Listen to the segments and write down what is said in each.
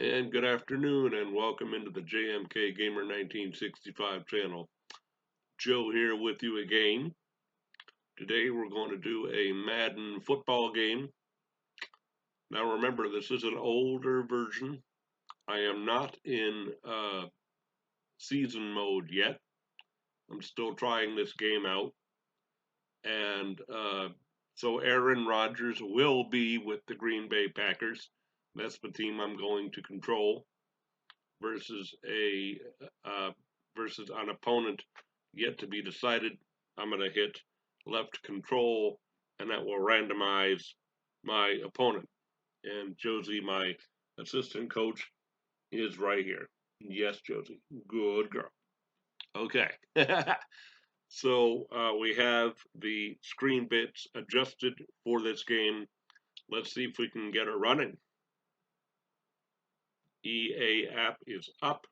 And good afternoon, and welcome into the JMK Gamer 1965 channel. Joe here with you again. Today we're going to do a Madden football game. Now remember, this is an older version. I am not in season mode yet. I'm still trying this game out. And so Aaron Rodgers will be with the Green Bay Packers. That's the team I'm going to control versus an opponent yet to be decided. I'm going to hit left control, and that will randomize my opponent. And Josie, my assistant coach, is right here. Yes, Josie. Good girl. Okay. So we have the screen bits adjusted for this game. Let's see if we can get it running. EA app is up.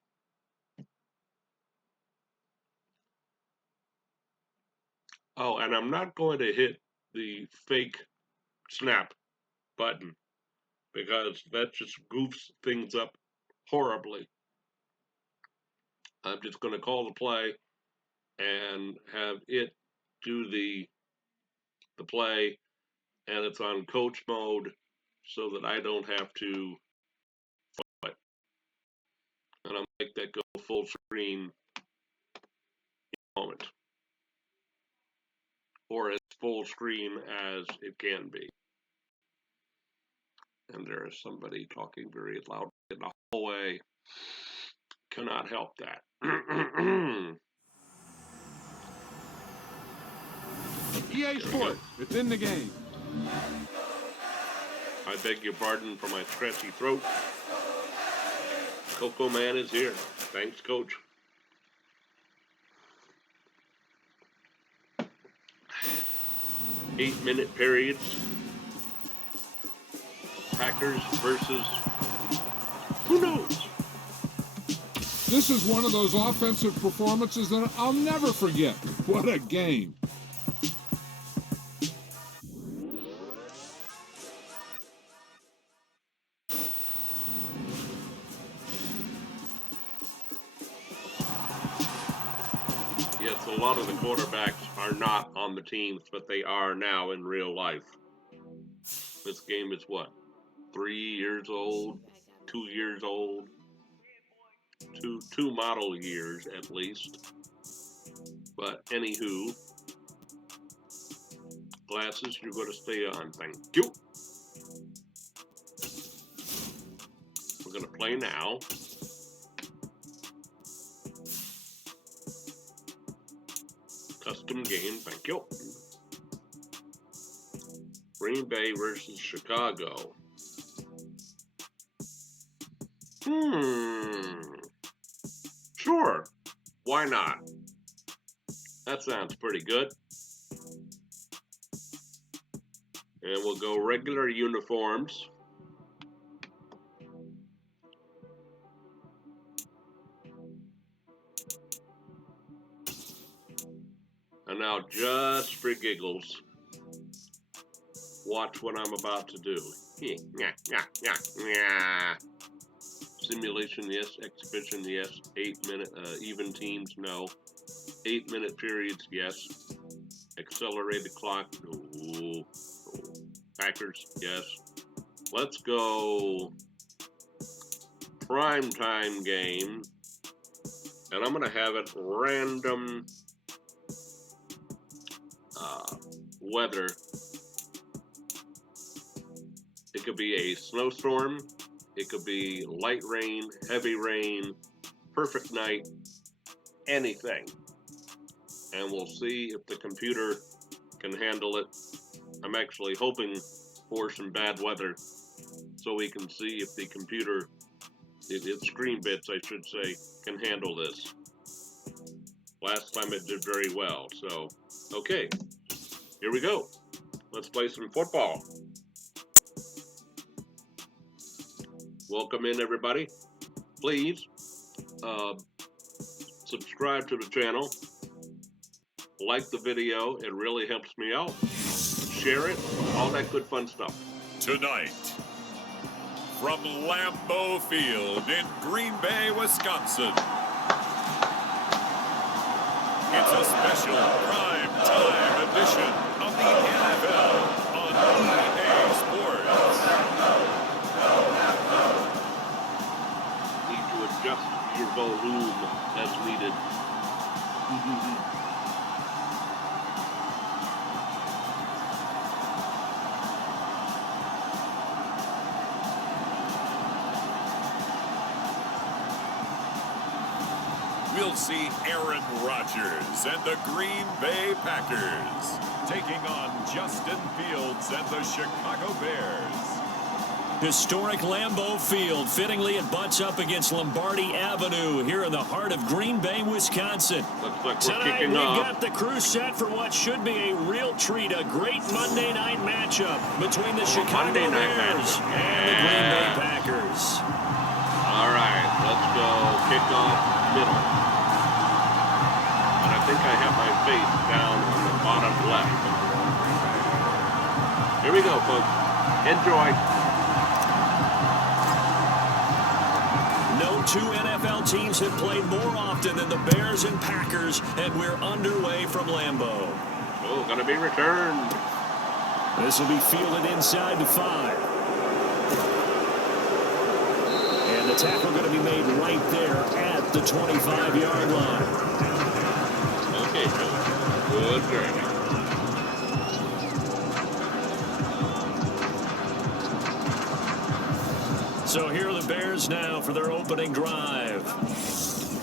Oh, and I'm not going to hit the fake snap button because that just goofs things up horribly. I'm just going to call the play and have it do the play, and it's on coach mode so that I don't have to fight. And I'll make that go full screen in a moment, or as full screen as it can be. And there is somebody talking very loud in the hallway. Cannot help that. EA Sports, it's in the game. I beg your pardon for my scratchy throat. Coco Man is here. Thanks, Coach. Eight-minute periods. Packers versus who knows? This is one of those offensive performances that I'll never forget. What a game. Yes, a lot of the quarterbacks are not on the teams, but they are now in real life. This game is what? 3 years old, 2 years old, two model years at least. But anywho, glasses, you're going to stay on. Thank you. We're going to play now. Custom game. Thank you. Green Bay versus Chicago. Sure. Why not? That sounds pretty good. And we'll go regular uniforms. And now, just for giggles, watch what I'm about to do. Simulation, yes. Exhibition, yes. 8-minute even teams, no. 8-minute periods, yes. Accelerated clock, no. Packers, yes. Let's go prime time game. And I'm going to have it random weather. It could be a snowstorm. It could be light rain, heavy rain, perfect night, anything. And we'll see if the computer can handle it. I'm actually hoping for some bad weather so we can see if the computer, its screen bits, I should say, can handle this. Last time it did very well. So, okay, here we go. Let's play some football. Welcome in, everybody. Please subscribe to the channel. Like the video. It really helps me out. Share it. All that good fun stuff. Tonight, from Lambeau Field in Green Bay, Wisconsin. It's a special prime time edition of the NFL on EA Sports. Need to adjust your volume as needed. We'll see Aaron Rodgers and the Green Bay Packers taking on Justin Fields and the Chicago Bears. Historic Lambeau Field. Fittingly, it butts up against Lombardi Avenue here in the heart of Green Bay, Wisconsin. Looks like we're Tonight, kicking we've off. got the crew set for what should be a real treat, a great Monday night matchup between the Chicago Bears and the Green Bay Packers. All right, let's go kick off middle. And I think I have my face down on the bottom left. Here we go, folks. Enjoy. No two NFL teams have played more often than the Bears and Packers, and we're underway from Lambeau. Oh, gonna be returned. This will be fielded inside the 5. And the tackle going to be made right there at the 25-yard line. Okay, good journey. So here are the Bears now for their opening drive.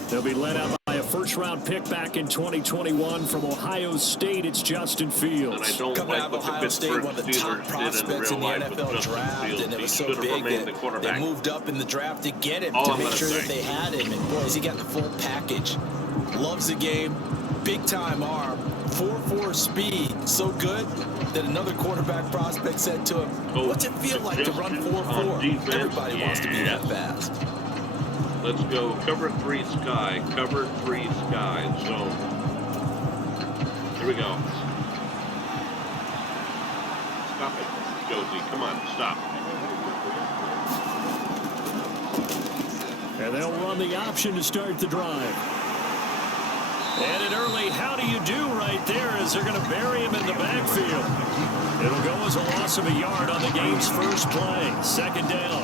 They'll be led out by a first-round pick back in 2021 from Ohio State. It's Justin Fields. And I don't Coming like out what of the Ohio State, Pittsburgh one of the Steelers top did prospects in in real the life with NFL Justin draft, Fields. and it He was should so have big remained the that quarterback. they moved up in the draft to get him, All to I'm make gonna sure say. that they had him. And boys, he got the full package. Loves the game, big-time arm, 4.4 speed, so good that another quarterback prospect said to him, "What's it feel like to run 4.4? Everybody wants to be that fast." Let's go cover 3 sky, cover 3 sky zone. Here we go. Stop it, Josie. Come on, stop. And they'll run the option to start the drive. And an early how do you do right there as they're going to bury him in the backfield. It'll go as a loss of a yard on the game's first play. Second down.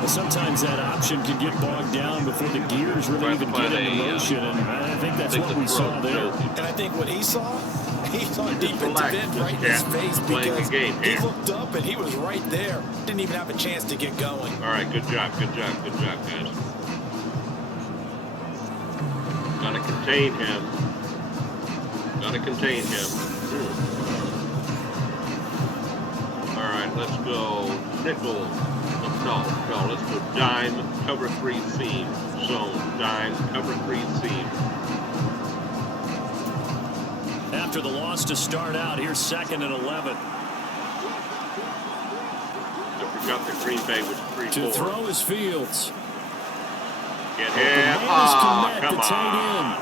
Well, sometimes that option can get bogged down before the gears really even get into motion, and I think that's what we saw there. And I think what he saw a defensive end right in his face because he looked up and he was right there. Didn't even have a chance to get going. All right, good job, guys. Gotta contain him. All right, let's go nickel. No, let's go dime, cover 3 seam, zone, dime, cover 3 seam. After the loss to start out, here's 2nd and 11. I forgot that Green Bay was 3-4. To throw is Fields. Get him. Come on.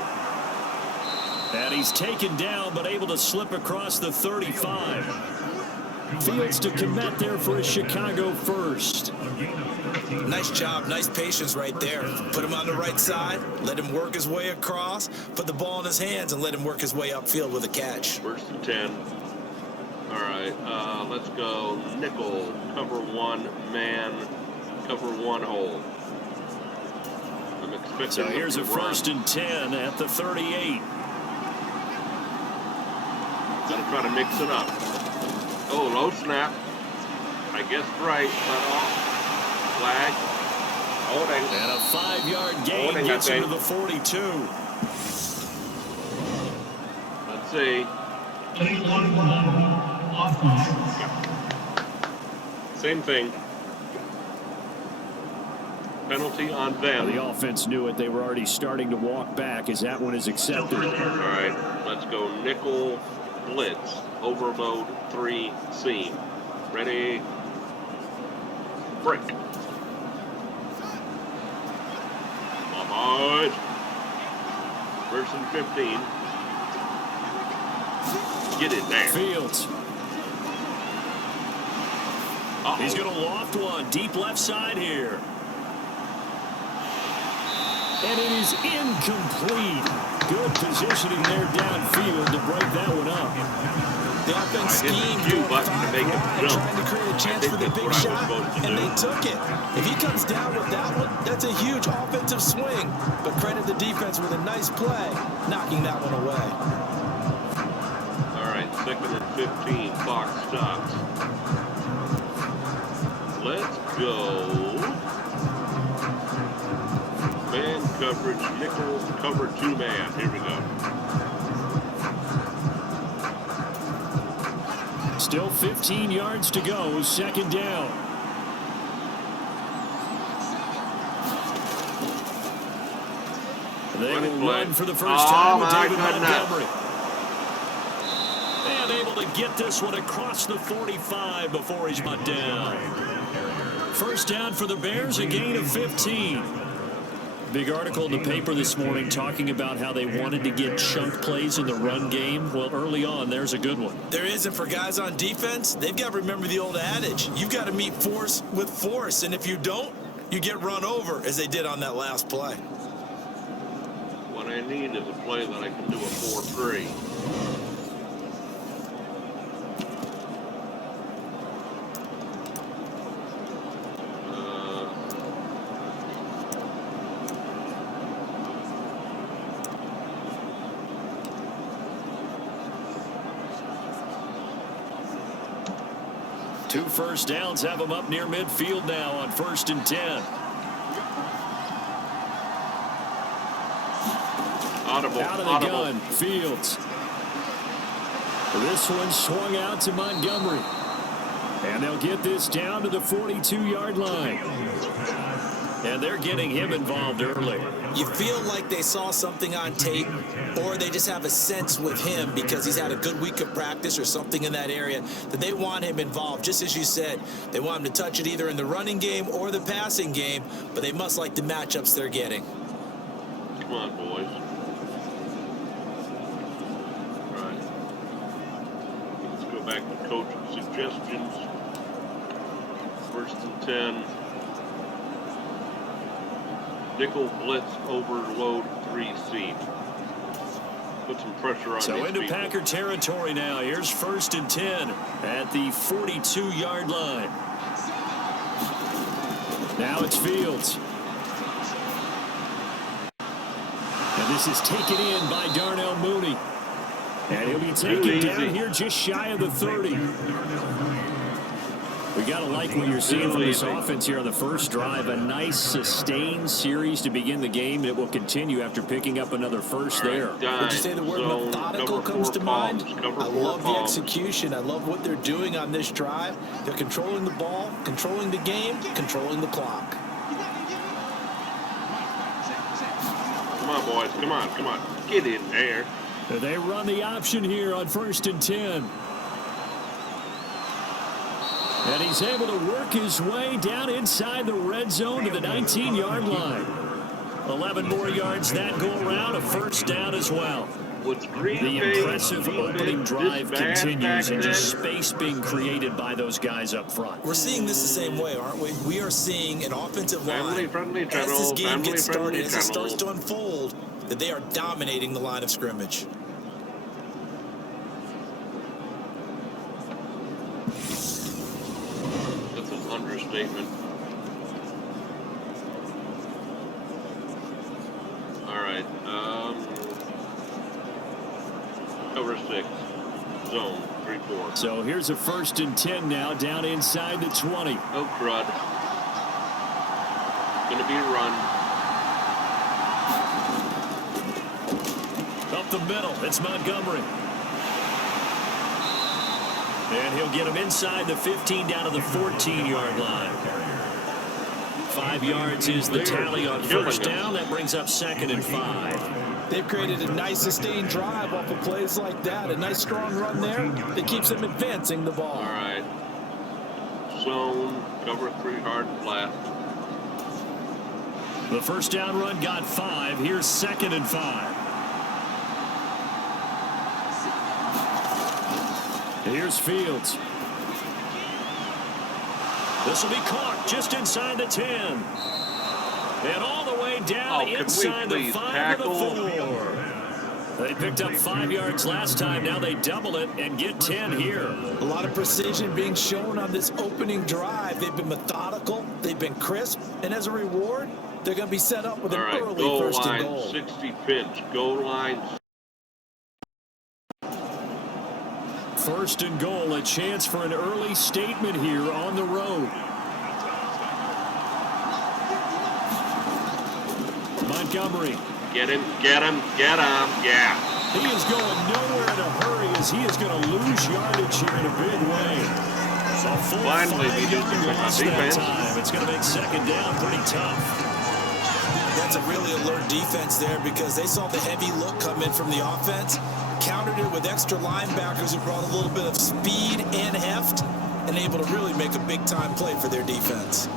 And he's taken down, but able to slip across the 35. Fields to commit there for a Chicago first. Nice job, nice patience right there. Put him on the right side, let him work his way across, put the ball in his hands, and let him work his way upfield with a catch. 1st and 10. All right, let's go nickel, cover 1 man, cover 1 hole. I'm expecting So here's a run. 1st and 10 at the 38. Gonna try to mix it up. Oh, low snap. I guess right, cut off. Flag. Holding. And a 5-yard gain gets him to the 42. Let's see. Same thing. Penalty on them. The offense knew it. They were already starting to walk back as that one is accepted. All right, let's go nickel blitz. Overload 3 seam. Ready. Break. Boys. 1st and 15. Get it there. Fields. He's going to loft one deep left side here. And it is incomplete. Good positioning there downfield to break that one up. The offense scheme going trying to create a chance for the big shot, and they took it. If he comes down with that one, that's a huge offensive swing. But credit the defense with a nice play, knocking that one away. All right, 2nd and 15, clock stops. Let's go. Man coverage, nickel cover 2-man. Here we go. Still 15 yards to go, 2nd down. They will run for the first time with David Montgomery. And able to get this one across the 45 before he's brought down. First down for the Bears, a gain of 15. Big article in the paper this morning talking about how they wanted to get chunk plays in the run game. Well, early on, there's a good one. There is, and for guys on defense, they've got to remember the old adage. You've got to meet force with force, and if you don't, you get run over, as they did on that last play. What I need is a play that I can do a 4-3. Two first downs have them up near midfield now on 1st and 10. Audible. Out of the gun, Fields. This one swung out to Montgomery. And they'll get this down to the 42-yard line. And they're getting him involved early. You feel like they saw something on tape, or they just have a sense with him because he's had a good week of practice or something in that area that they want him involved. Just as you said, they want him to touch it either in the running game or the passing game, but they must like the matchups they're getting. Come on, boys. All right. Let's go back to coach's suggestions. 1st and 10. Nickel blitz overload 3 seam. Put some pressure on so these into people. Packer territory now. Here's 1st and 10 at the 42-yard line. Now it's Fields. And this is taken in by Darnell Mooney. And he'll be taken down here just shy of the 30. We got to like what you're seeing from this offense here on the first drive. A nice sustained series to begin the game. It will continue after picking up another first there. Would you say the word methodical comes to mind? I love the execution. I love what they're doing on this drive. They're controlling the ball, controlling the game, controlling the clock. Come on, boys. Come on. Come on. Get in there. They run the option here on 1st and 10. And he's able to work his way down inside the red zone to the 19-yard line. 11 more yards that go around, a first down as well. The impressive opening drive continues and just space being created by those guys up front. We're seeing this the same way, aren't we? We are seeing an offensive line, as this game gets started, as it starts to unfold, that they are dominating the line of scrimmage. Understatement. All right. Cover 6. Zone 3-4. So here's a 1st and 10 now down inside the 20. Oh, crud. Gonna be a run. Up the middle. It's Montgomery. And he'll get him inside the 15 down to the 14-yard line. 5 yards is the tally on first down. That brings up 2nd and 5. They've created a nice sustained drive off of plays like that. A nice strong run there that keeps them advancing the ball. All right. Zone, cover 3 hard flat. The first down run got 5. Here's 2nd and 5. Here's Fields. This will be caught just inside the 10. And all the way down inside the 5 to the 4. They picked up 5 yards last time. Now they double it and get 10 here. A lot of precision being shown on this opening drive. They've been methodical. They've been crisp. And as a reward, they're going to be set up with an early first and goal. 60 pinch. Goal line. First and goal. A chance for an early statement here on the road. Montgomery. Get him, get him, get him, yeah. He is going nowhere in a hurry as he is going to lose yardage here in a big way. So finally, we do some defense. It's going to make second down pretty tough. That's a really alert defense there because they saw the heavy look come in from the offense, countered it with extra linebackers who brought a little bit of speed and heft, and able to really make a big-time play for their defense.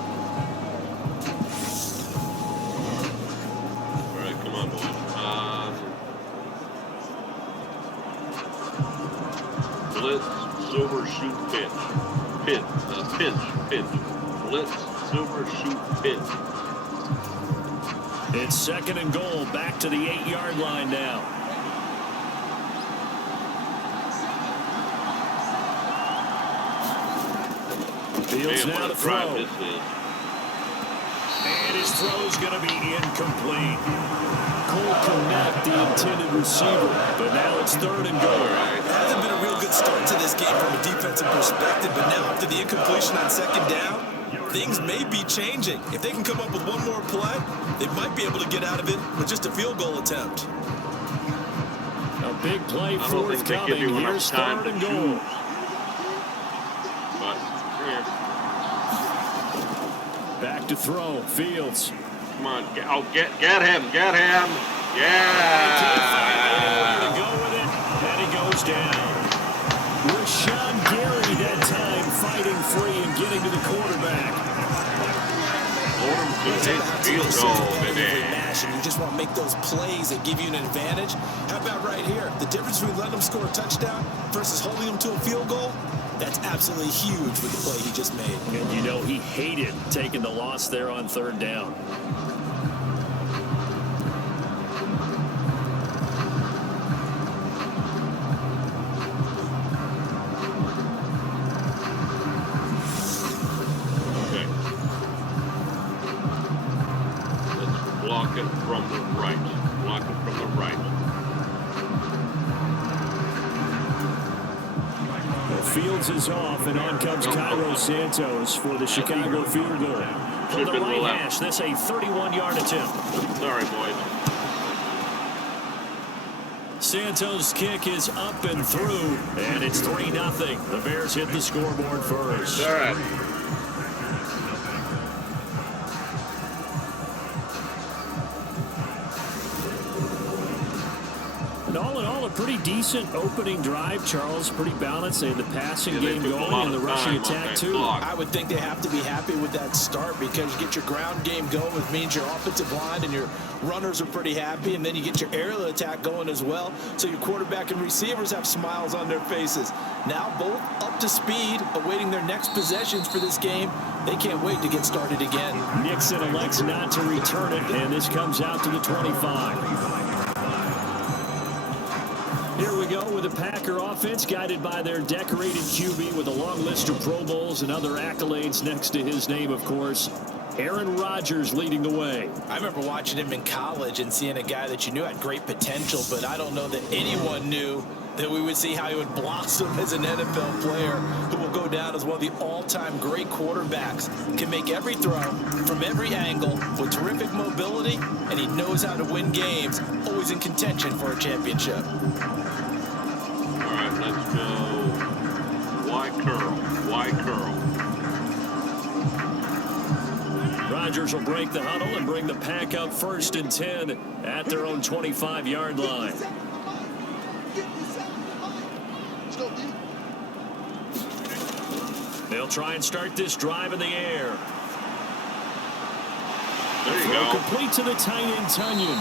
Blitz, silver, shoot, pinch. Pinch. Blitz, silver, shoot, pinch. It's second and goal, back to the 8-yard line now. Fields now to throw. And his throw's going to be incomplete. Cole Kmet, the intended receiver, but now it's third and goal. It hasn't been a real good start to this game from a defensive perspective, but now after the incompletion on second down, things may be changing. If they can come up with one more play, they might be able to get out of it with just a field goal attempt. A big play forthcoming. Here's third and goal. But, yeah. Back to throw. Fields. Come on, get him, yeah! Can't find anywhere to go with it, and he goes down. Rashawn Gary that time fighting free and getting to the quarterback. Field goal, baby. You just want to make those plays that give you an advantage. How about right here? The difference between letting them score a touchdown versus holding them to a field goal, that's absolutely huge with the play he just made. And you know he hated taking the loss there on third down. Block it from the right. Fields is off, and on comes Cairo Santos for the Chicago field goal. From the right hash, that's a 31-yard attempt. Sorry, boys. Santos' kick is up and through, and it's 3-0. The Bears hit the scoreboard first. All right. And all in all, a pretty decent opening drive, Charles. Pretty balanced. They had the passing game going and the rushing attack, too. I would think they have to be happy with that start because you get your ground game going, which means your offensive line and your runners are pretty happy, and then you get your aerial attack going as well. So your quarterback and receivers have smiles on their faces. Now both up to speed, awaiting their next possessions for this game. They can't wait to get started again. Nixon elects not to return it, and this comes out to the 25. Here we go with the Packer offense guided by their decorated QB with a long list of Pro Bowls and other accolades next to his name, of course. Aaron Rodgers leading the way. I remember watching him in college and seeing a guy that you knew had great potential, but I don't know that anyone knew that we would see how he would blossom as an NFL player who will go down as one of the all-time great quarterbacks. Can make every throw from every angle with terrific mobility, and he knows how to win games, always in contention for a championship. All right, let's go. Why curl? Rodgers will break the huddle and bring the Pack up 1st and 10 at their own 25-yard line. They'll try and start this drive in the air. There you go. Complete to the tight end, Tunyon.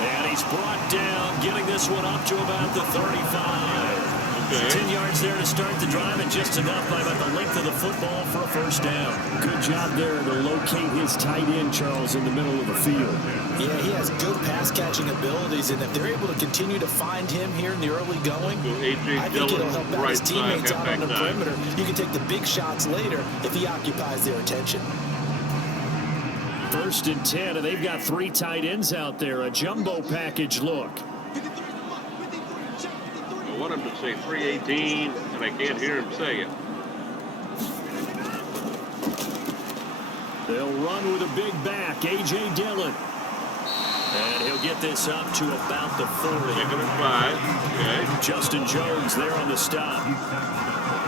And he's brought down, getting this one up to about the 35. Okay. 10 yards there to start the drive, and just enough by about the length of the football for a first down. Good job there to locate his tight end, Charles, in the middle of the field. Yeah, he has good pass-catching abilities, and if they're able to continue to find him here in the early going, I think it'll help out his teammates out on the perimeter. You can take the big shots later if he occupies their attention. 1st and 10, and they've got 3 tight ends out there. A jumbo package look. I want him to say 318, and I can't hear him say it. They'll run with a big back, A.J. Dillon. And he'll get this up to about the 40. 2nd and 5. Okay. Justin Jones there on the stop.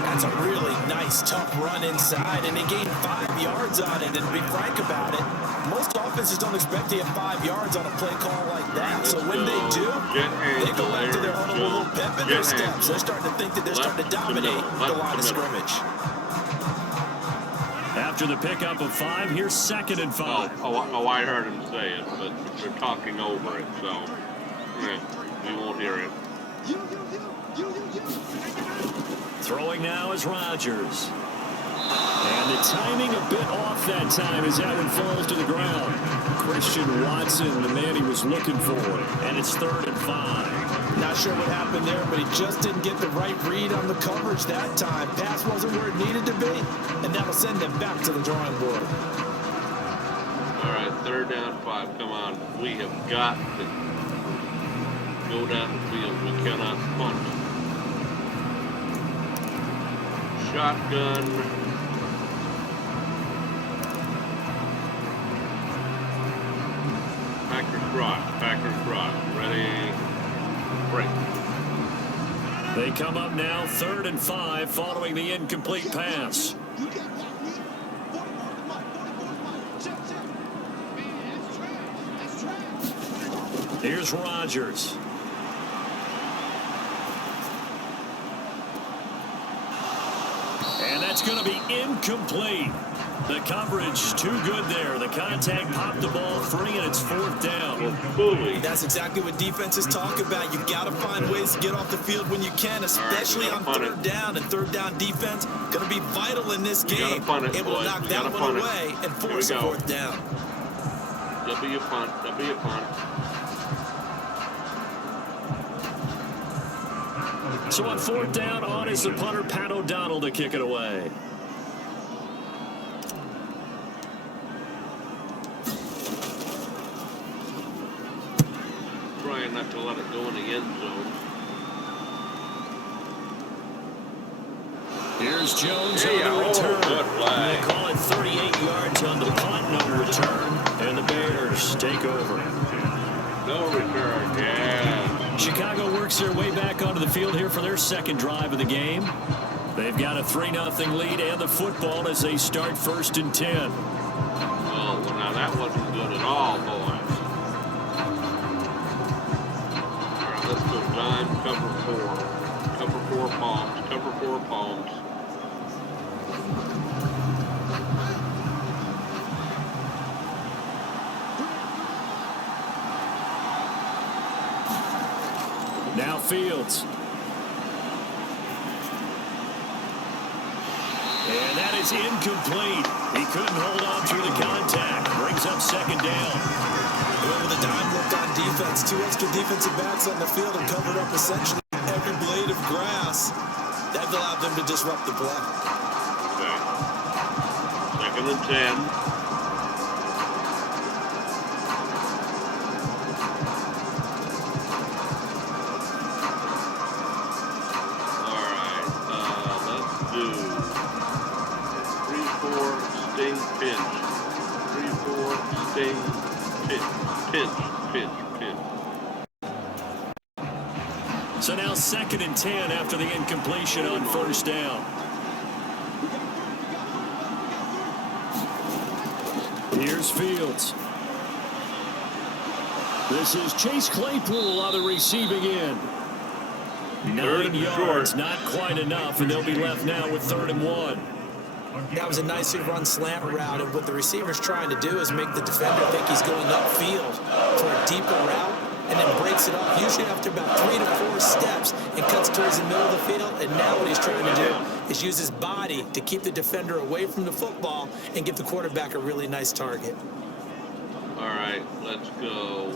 That's a really nice, tough run inside, and they gained 5 yards on it. And to be frank about it, most offenses don't expect to get 5 yards on a play call like that. So when they do, they go back to their huddle with a little pep in their steps. They're starting to think that they're starting to dominate the line of scrimmage. After the pickup of 5, here's 2nd and 5. Oh, I heard him say it, but they're talking over it, so we won't hear it. Throwing now is Rodgers. And the timing a bit off that time as that one falls to the ground. Christian Watson, the man he was looking for. And it's 3rd and 5. Not sure what happened there, but he just didn't get the right read on the coverage that time. Pass wasn't where it needed to be, and that'll send them back to the drawing board. All right, 3rd down 5. Come on. We have got to go down the field. We cannot punt. Shotgun. Packers cross. Ready. Break. They come up now 3rd and 5 following the incomplete pass. Here's Rodgers. And that's going to be incomplete. The coverage too good there. The contact popped the ball free, and it's 4th down. That's exactly what defenses talk about. You've got to find ways to get off the field when you can, especially on 3rd down. And 3rd down defense going to be vital in this game. Able to knock that one away and force a 4th down. W punt. So on 4th down, on is the punter, Pat O'Donnell, to kick it away. Trying not to let it go in the end zone. Here's Jones on the return. They call it 38 yards on the punt, no return, and the Bears take over. No return, yeah. Chicago works their way back onto the field here for their 2nd drive of the game. They've got a 3-0 lead and the football as they start 1st and 10. Oh, well, now that wasn't good at all, boys. All right, let's go dime, cover 4. Cover 4 palms, cover 4 palms. Now Fields. And that is incomplete. He couldn't hold on through the contact. Brings up 2nd down. With a dime look on defense, 2 extra defensive backs on the field and covered up essentially every blade of grass. That allowed them to disrupt the play. Okay. 2nd and 10. Pinch. So now 2nd and 10 after the incompletion on 1st down. Here's Fields. This is Chase Claypool on the receiving end. 9 yards, not quite enough, and they'll be left now with 3rd and 1. That was a nicely run slant route, and what the receiver's trying to do is make the defender think he's going upfield for a deeper route. and then breaks it off, usually after about 3 to 4 steps, and cuts towards the middle of the field. And now what he's trying to do is use his body to keep the defender away from the football and give the quarterback a really nice target. All right, let's go.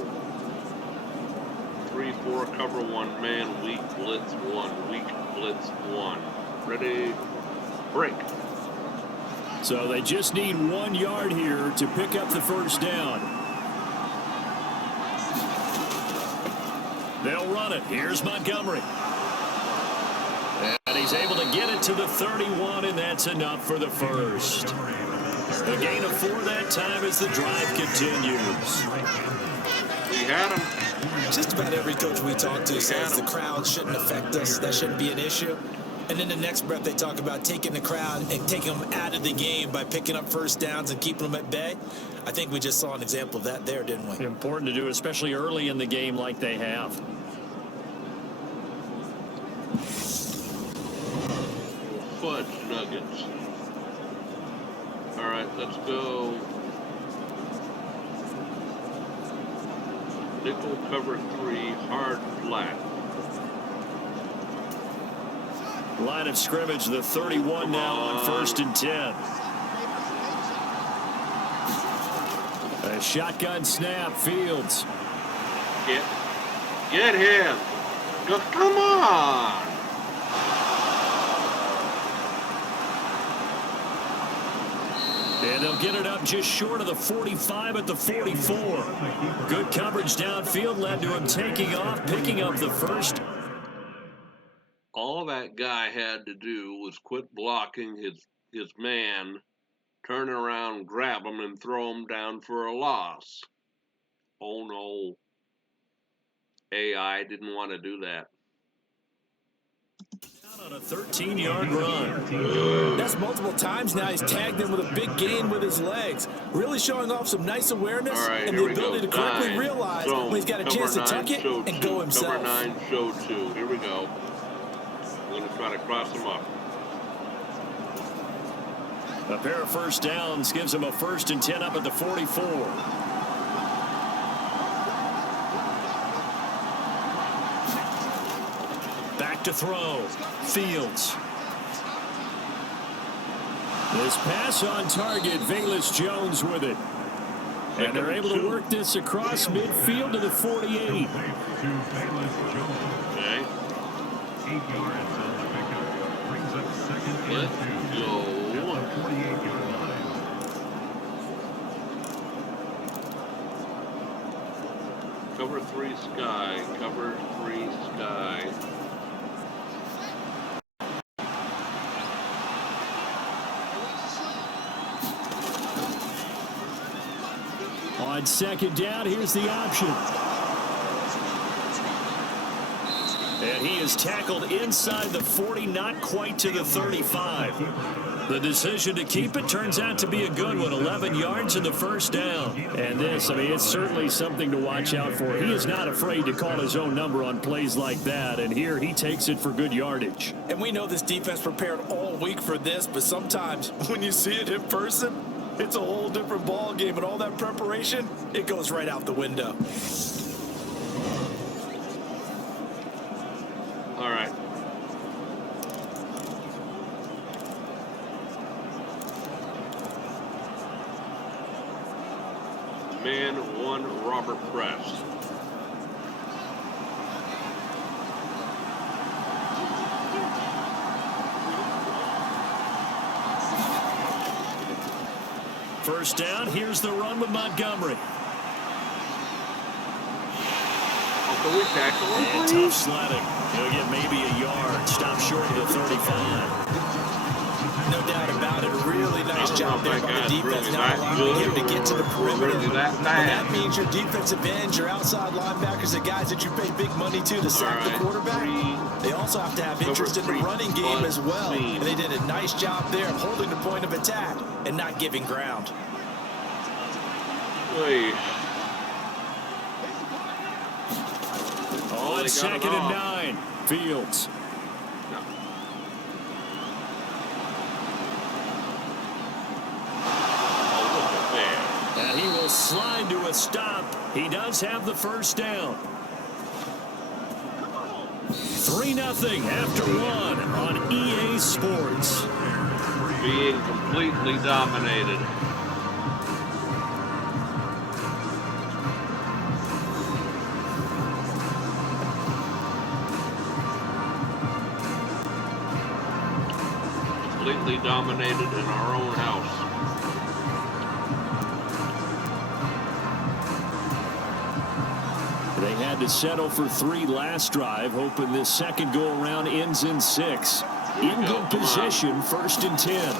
3-4, cover 1 man, weak blitz 1, weak blitz 1. Ready, break. So they just need 1 yard here to pick up the first down. They'll run it. Here's Montgomery. And he's able to get it to the 31, and that's enough for the first. A gain of 4 that time as the drive continues. We had him. Just about every coach we talk to says the crowd shouldn't affect us. That shouldn't be an issue. And in the next breath, they talk about taking the crowd and taking them out of the game by picking up first downs and keeping them at bay. I think we just saw an example of that there, didn't we? Important to do, especially early in the game like they have. Fudge nuggets. All right, let's go. Nickel cover 3, hard flat. Line of scrimmage, the 31 now on 1st and 10. A shotgun snap, Fields. Get him. Go, come on. And they'll get it up just short of the 45 at the 44. Good coverage downfield led to him taking off, picking up the first. All that guy had to do was quit blocking his man, turn around, grab him, and throw him down for a loss. Oh, no. AI didn't want to do that. On a 13-yard run. That's multiple times now. He's tagged him with a big gain with his legs. Really showing off some nice awareness and the ability to quickly realize when he's got a chance to tuck it and go himself. Cover 9, show 2. Here we go. I'm going to try to cross him up. A pair of first downs gives him a 1st and 10 up at the 44. Back to throw. Fields. This pass on target. Velus Jones with it. And they're able to work this across midfield to the 48. Okay. 8 yards on the pickup. Brings up 2nd and 2. Go. At the 48-yard line. Cover 3 sky. Cover 3 sky. On 2nd down, here's the option. And he is tackled inside the 40, not quite to the 35. The decision to keep it turns out to be a good one. 11 yards in the first down. And this, I mean, it's certainly something to watch out for. He is not afraid to call his own number on plays like that. And here he takes it for good yardage. And we know this defense prepared all week for this, but sometimes when you see it in person, it's a whole different ball game, and all that preparation, it goes right out the window. All right. Man 1, Robert Press. First down, here's the run with Montgomery. Can we tackle him, And please? tough sledding. He'll get maybe a yard. Stop short of the 35. No doubt about it. A really nice job there by the defense. Not allowing him to get to the perimeter. Really that But bad. that means your defensive ends, your outside linebackers, the guys that you pay big money to sack the quarterback, they also have to have interest in the running game as well. And they did a nice job there of holding the point of attack and not giving ground. Wait. On 2nd and 9. Fields. No. Oh, look at that. And he will slide to a stop. He does have the first down. 3-0 after one on EA Sports. Being completely dominated. Completely dominated in our own house. They had to settle for 3 last drive, hoping this second go-around ends in 6. In good position, 1st and 10.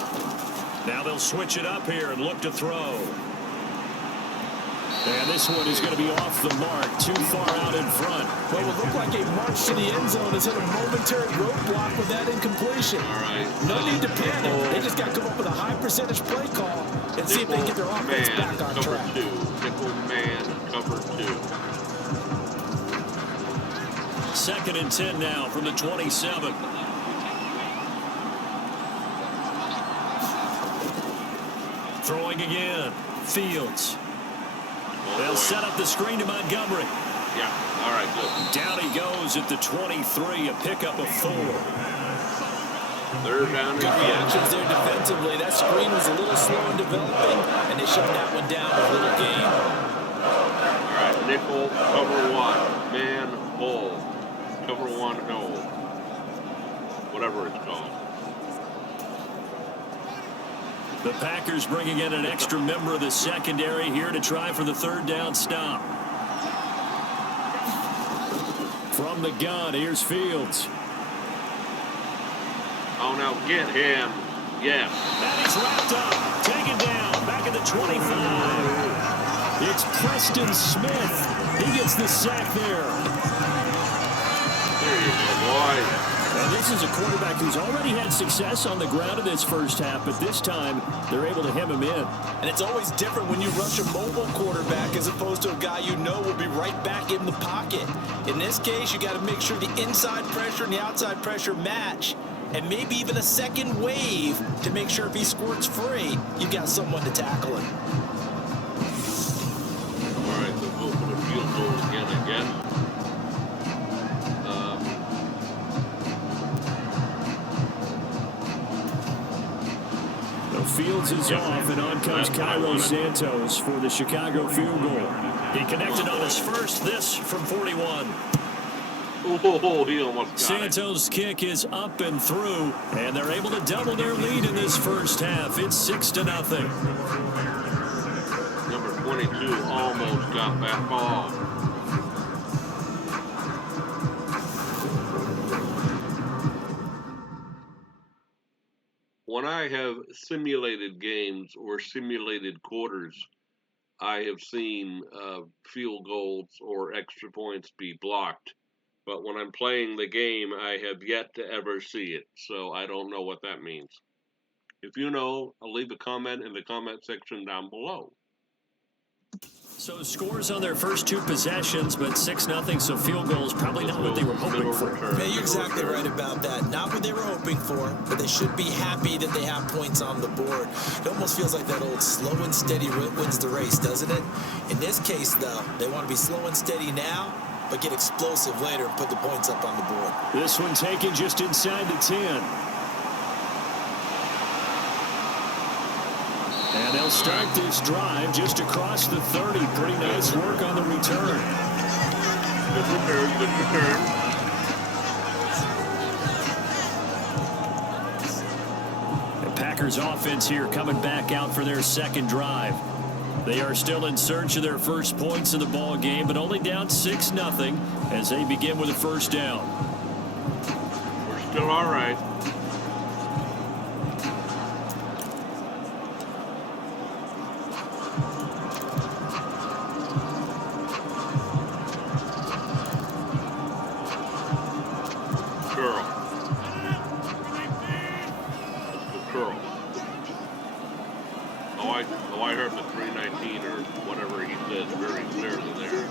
Now they'll switch it up here and look to throw. And this one is going to be off the mark, too far out in front. Well, it would look like a march to the end zone has hit a momentary roadblock with that incompletion. All right. No need to panic. They just got to come up with a high percentage play call and see if they can get their offense back on track. Cover 2. Nickel man, cover 2. 2nd and 10 now from the 27. Throwing again. Fields. They'll set up the screen to Montgomery. Yeah, all right, good. Down he goes at the 23, a pickup of 4. 3rd down Good reactions there defensively. That screen was a little slow in developing, and they shut that one down with a little gain. All right, nickel, cover 1, man, hole. Cover 1 hole. Whatever it's called. The Packers bringing in an extra member of the secondary here to try for the 3rd down stop. From the gun, here's Fields. Oh, now get him. Yeah. And he's wrapped up. Taken down. Back at the 25. It's Preston Smith. He gets the sack there. There you go, boy. And this is a quarterback who's already had success on the ground in this first half, but this time they're able to hem him in. And it's always different when you rush a mobile quarterback as opposed to a guy you know will be right back in the pocket. In this case, you got to make sure the inside pressure and the outside pressure match, and maybe even a second wave to make sure if he squirts free, you got someone to tackle him. All right, so go for the field goal again. Fields is off, and on comes Cairo Santos for the Chicago field goal. He connected on his first, this from 41. Oh, he almost got Santos' kick is up and through, and they're able to double their lead in this first half. It's 6-0. Number 22 almost got that ball. When I have simulated games or simulated quarters, I have seen field goals or extra points be blocked. But when I'm playing the game, I have yet to ever see it. So I don't know what that means. If you know, I'll leave a comment in the comment section down below. So scores on their first 2 possessions, but 6-0, so field goals probably not what they were hoping for. Yeah, you're exactly right about that. Not what they were hoping for, but they should be happy that they have points on the board. It almost feels like that old slow and steady wins the race, doesn't it? In this case, though, they want to be slow and steady now, but get explosive later and put the points up on the board. This one taken just inside the 10. And they'll start this drive just across the 30. Pretty nice work on the return. Good return, good return. The Packers offense here coming back out for their second drive. They are still in search of their first points in the ball game, but only down 6-0 as they begin with a first down. We're still all right. I heard the 319 or whatever he said very clearly there.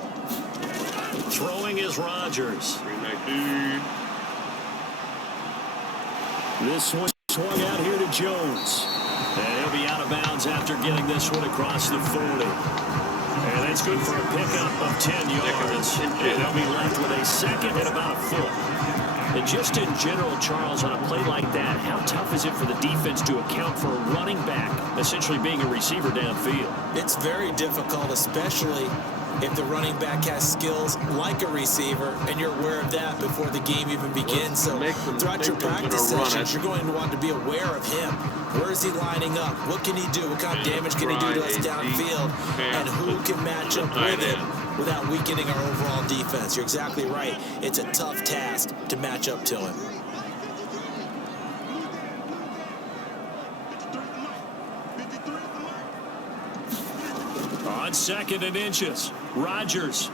Throwing is Rodgers. 319. This one swung out here to Jones. And he'll be out of bounds after getting this one across the 40. And that's good for a pickup of 10 yards. And they'll be left with a second and about a foot. And just in general, Charles, on a play like that, how tough is it for the defense to account for a running back essentially being a receiver downfield? It's very difficult, especially if the running back has skills like a receiver, and you're aware of that before the game even begins. So throughout your practice sessions, you're going to want to be aware of him. Where is he lining up? What can he do? What kind of damage can he do to us downfield? And who can match up with him without weakening our overall defense? You're exactly right. It's a tough task to match up to him. On 2nd and inches, Rodgers.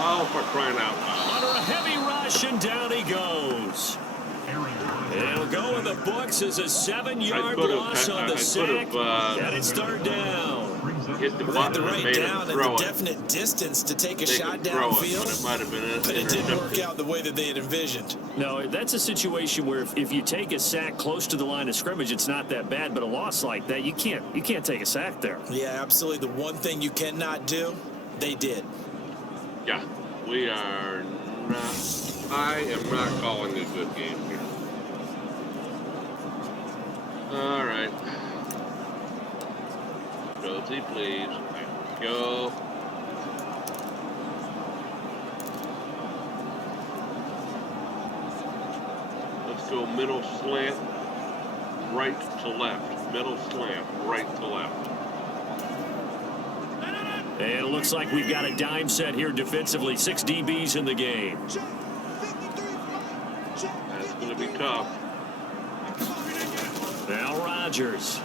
Oh, for crying out loud. Under a heavy rush, and down he goes. It'll go in the books as a 7-yard loss on the sack, and it's 3rd down. Hit the With button the right and down and the definite distance to take a shot downfield, but it didn't work out the way that they had envisioned. No, that's a situation where if you take a sack close to the line of scrimmage, it's not that bad. But a loss like that, you can't take a sack there. Yeah, absolutely. The one thing you cannot do, they did. Yeah, we are not. I am not calling a good game here. All right. Josie, please. Go. Let's go middle slant, right to left. Middle slant, right to left. And it looks like we've got a dime set here defensively. 6 DBs in the game. That's going to be tough. Now Rodgers.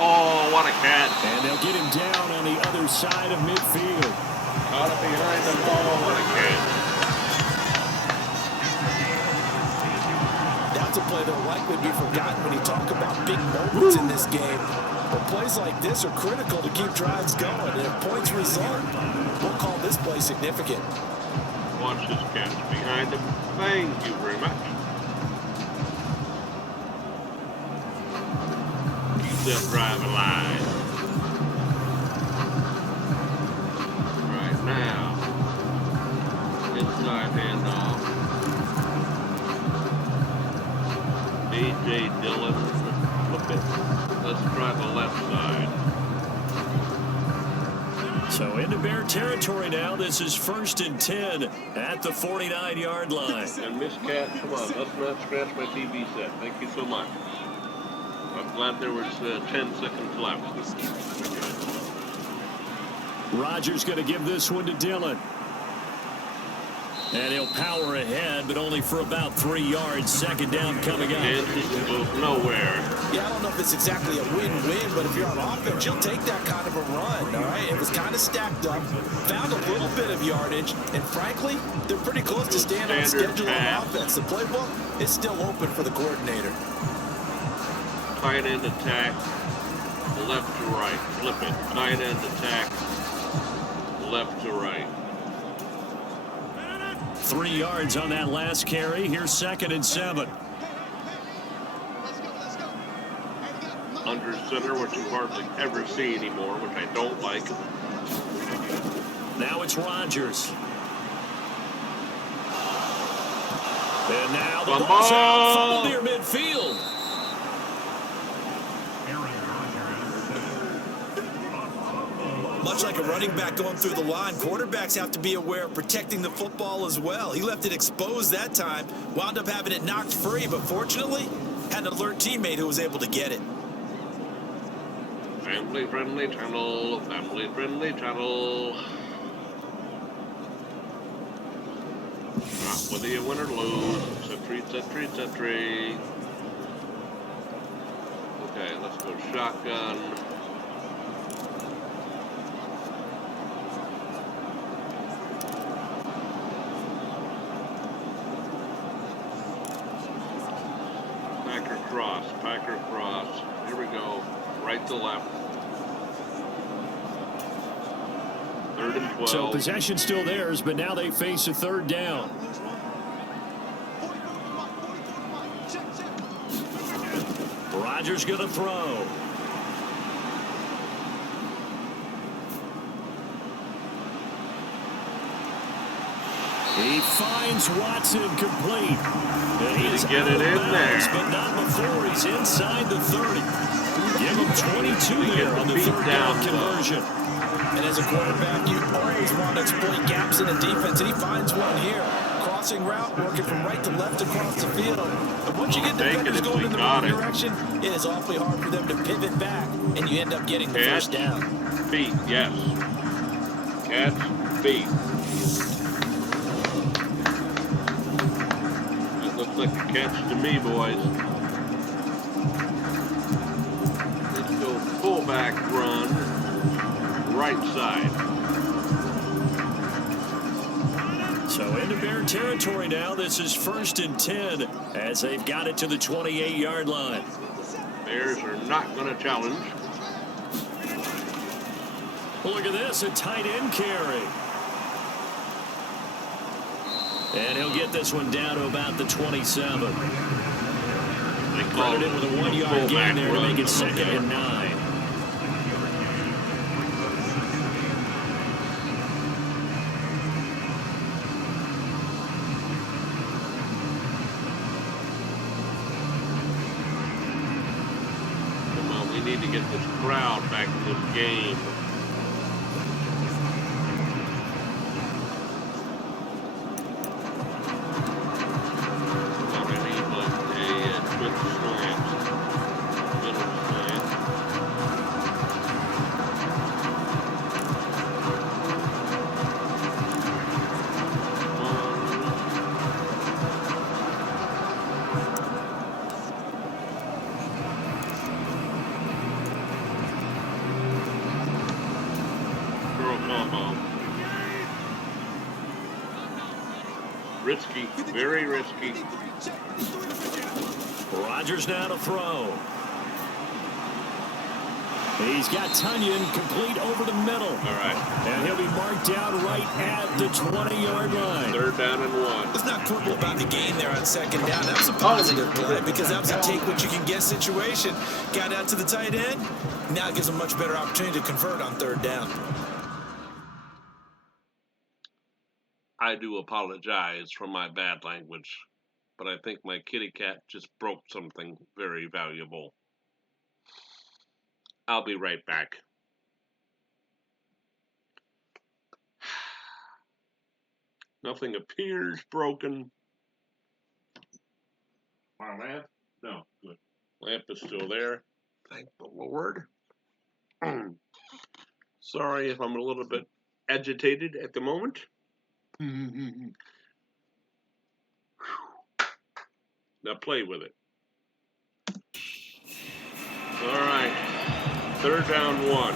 Oh, what a catch. And they'll get him down on the other side of midfield. Caught it behind the ball. What a catch. That's a play that'll likely be forgotten when you talk about big moments in this game. But plays like this are critical to keep drives going. And if points result, we'll call this play significant. Watch this catch behind him. Thank you very much. Keep that drive alive. Right now. Inside handoff. A.J. Dillon. Flip it. Let's try the left side. So into Bear territory now. This is 1st and 10 at the 49-yard line. And Miss Cat, come on, let's not scratch my TV set. Thank you so much. I'm glad there was 10 seconds left. Rodgers going to give this one to Dillon. And he'll power ahead, but only for about 3 yards. 2nd down coming up. And he goes nowhere. Yeah, I don't know if it's exactly a win-win, but if you're on offense, you'll take that kind of a run, all right? It was kind of stacked up, found a little bit of yardage, and frankly, they're pretty close to staying on schedule on offense. The playbook is still open for the coordinator. Tight end attack, left to right. Flip it. Tight end attack, left to right. 3 yards on that last carry. Here's 2nd and 7. Under center, which you hardly ever see anymore, which I don't like. Now it's Rodgers. And now the ball's out, fumbled near midfield. Much like a running back going through the line, quarterbacks have to be aware of protecting the football as well. He left it exposed that time, wound up having it knocked free, but fortunately, had an alert teammate who was able to get it. Family-friendly channel, family-friendly channel. Not whether you win or lose. Set-tree. Okay, let's go shotgun. Packer cross. Here we go. Right to left. 3rd and 12. So possession still theirs, but now they face a 3rd down. Rodgers going to throw. He finds Watson complete. And he is get it in bounds, there. but not before he's inside the 30. Give him 22 there on the third down conversion. And as a quarterback, you always want to exploit gaps in the defense, and he finds one here. Crossing route, working from right to left across the field. But once you get defenders going in the wrong direction, it is awfully hard for them to pivot back, and you end up getting the first down. Feet, yes. Catch, feet. That looks like a catch to me, boys. Let's go fullback run, right side. So into Bear territory now. This is 1st and 10 as they've got it to the 28-yard line. Bears are not going to challenge. Look at this, a tight end carry. And he'll get this one down to about the 27. They Crowded in with a 1-yard gain there to make it 2nd and 9. We need to get this crowd back in this game. What I need was a twin slant, middle slant. Risky, very risky. Rodgers now to throw. He's got Tunyon complete over the middle. All right. And he'll be marked down right at the 20-yard line. 3rd down and 1. Let's not quibble about the gain there on 2nd down. That was a positive play because that was a take-what-you-can-get situation. Got out to the tight end. Now it gives a much better opportunity to convert on 3rd down. I do apologize for my bad language, but I think my kitty cat just broke something very valuable. I'll be right back. Nothing appears broken. My lamp? No, good. Lamp is still there. Thank the Lord. Sorry if I'm a little bit agitated at the moment. Now play with it. All right. 3rd down 1.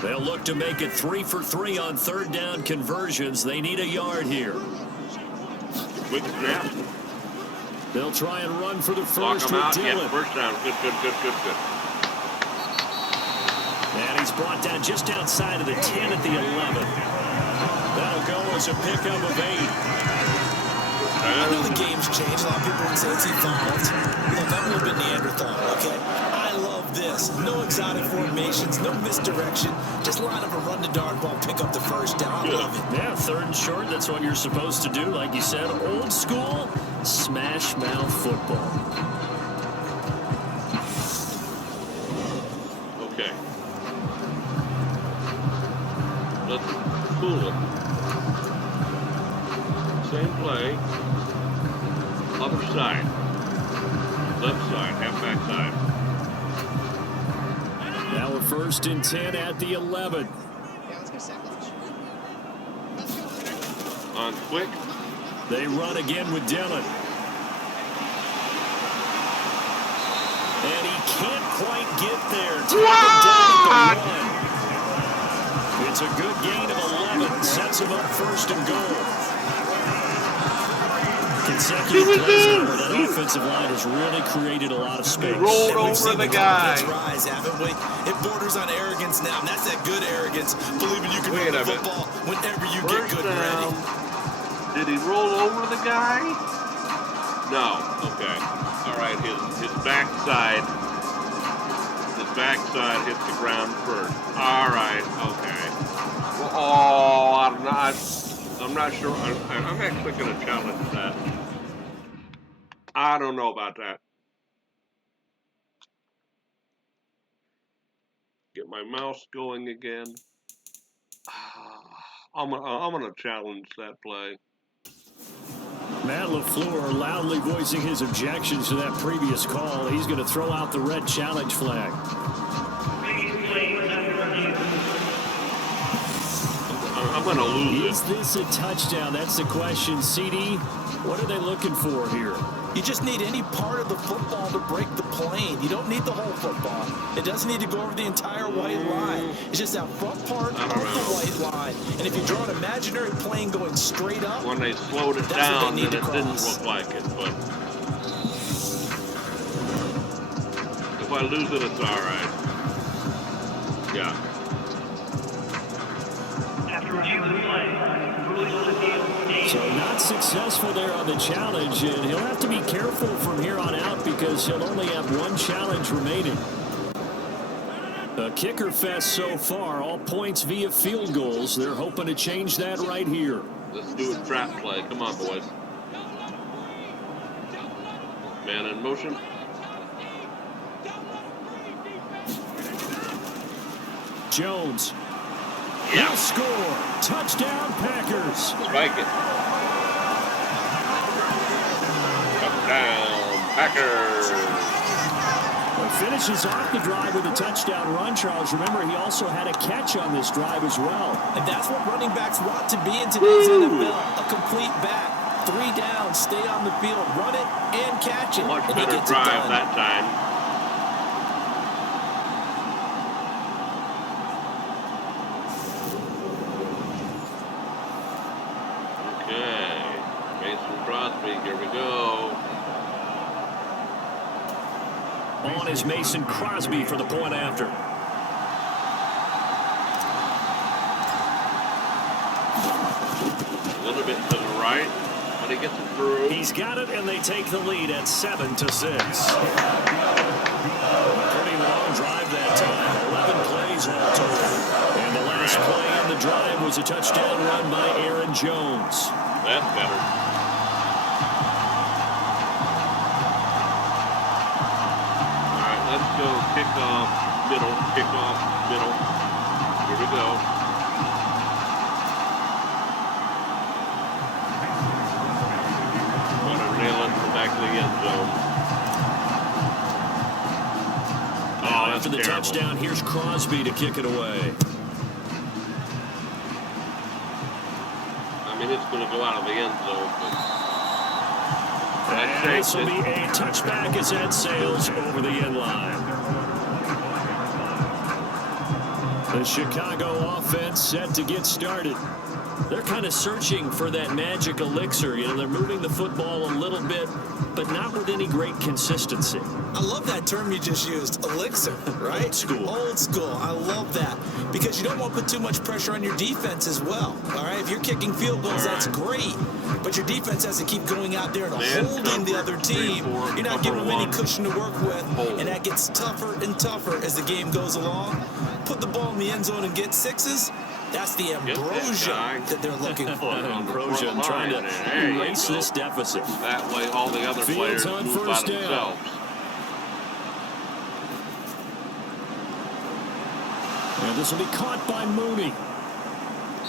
They'll look to make it 3 for 3 on 3rd down conversions. They need a yard here. Quick snap. They'll try and run for the Block first him with out. Dillon. Yeah, first down. Good. And he's brought down just outside of the 10 at the 11. That'll go as a pickup of 8. I know the game's changed. A lot of people would say it's evolved. Look, I'm a little bit Neanderthal, okay? I love this. No exotic formations, no misdirection. Just line up a run to dart ball, pick up the first down. I love it. Yeah, 3rd and short. That's what you're supposed to do. Like you said, old school smash mouth football. Okay. Let's fool it. Same play. Other side. Left side. Halfback side. Now we're 1st and 10 at the 11. On quick. They run again with Dillon. And he can't quite get there. Tackled down at the 1. It's a good gain of 11. Sets him up 1st and goal. Consecutive plays there. That offensive line has really created a lot of space. Rolled over the guy. Rise, haven't we? It borders on arrogance now, and that's that good arrogance. Believing you can run the football whenever you get good and ready. Did he roll over the guy? No. Okay. All All right, his backside hits the ground first. All right, okay. Well, oh, I'm not sure. I'm actually going to challenge that. I don't know about that. Get my mouse going again. I'm gonna challenge that play. Matt LaFleur loudly voicing his objections to that previous call. He's going to throw out the red challenge flag. I'm going to lose it. Is this a touchdown? That's the question. CD, what are they looking for here? You just need any part of the football to break the plane. You don't need the whole football. It doesn't need to go over the entire white line. It's just that front part of the white line. And if you draw an imaginary plane going straight up, when they slowed it down, then it didn't look like it. But if I lose it, it's all right. Yeah. So not successful there on the challenge, and he'll have to be careful from here on out because he'll only have one challenge remaining. A kicker fest so far, all points via field goals. They're hoping to change that right here. Let's do a trap play. Come on, boys. Man in motion. Jones. Yeah. He'll score. Touchdown, Packers. Strike it. Touchdown, Packers. Well, finishes off the drive with a touchdown run, Charles. Remember, he also had a catch on this drive as well. And that's what running backs want to be in today's NFL. A complete back. 3 down, stay on the field, run it, and catch it. Much and better drive that time. Here we go. On is Mason Crosby for the point after. A little bit to the right, but he gets it through. He's got it, and they take the lead at 7-6. Pretty long drive that time. 11 plays all total. And the last play in the drive was a touchdown run by Aaron Jones. That's better. Let's go kickoff, middle. Here we go. Want to nail it in the back of the end zone. Oh, after the touchdown, here's Crosby to kick it away. I mean, it's going to go out of the end zone, but... And this will be a touchback as that sails over the end line. The Chicago offense set to get started. They're kind of searching for that magic elixir. You know, they're moving the football a little bit, but not with any great consistency. I love that term you just used, elixir, right? Old school. Old school. I love that. Because you don't want to put too much pressure on your defense as well. All right, if you're kicking field goals, that's great. But your defense has to keep going out there and holding the other team. You're not giving them any cushion to work with, and that gets tougher and tougher as the game goes along. Put the ball in the end zone and get sixes. That's the ambrosia that they're looking for. Ambrosia trying to erase this deficit. That way all the other players move by themselves. And this will be caught by Mooney.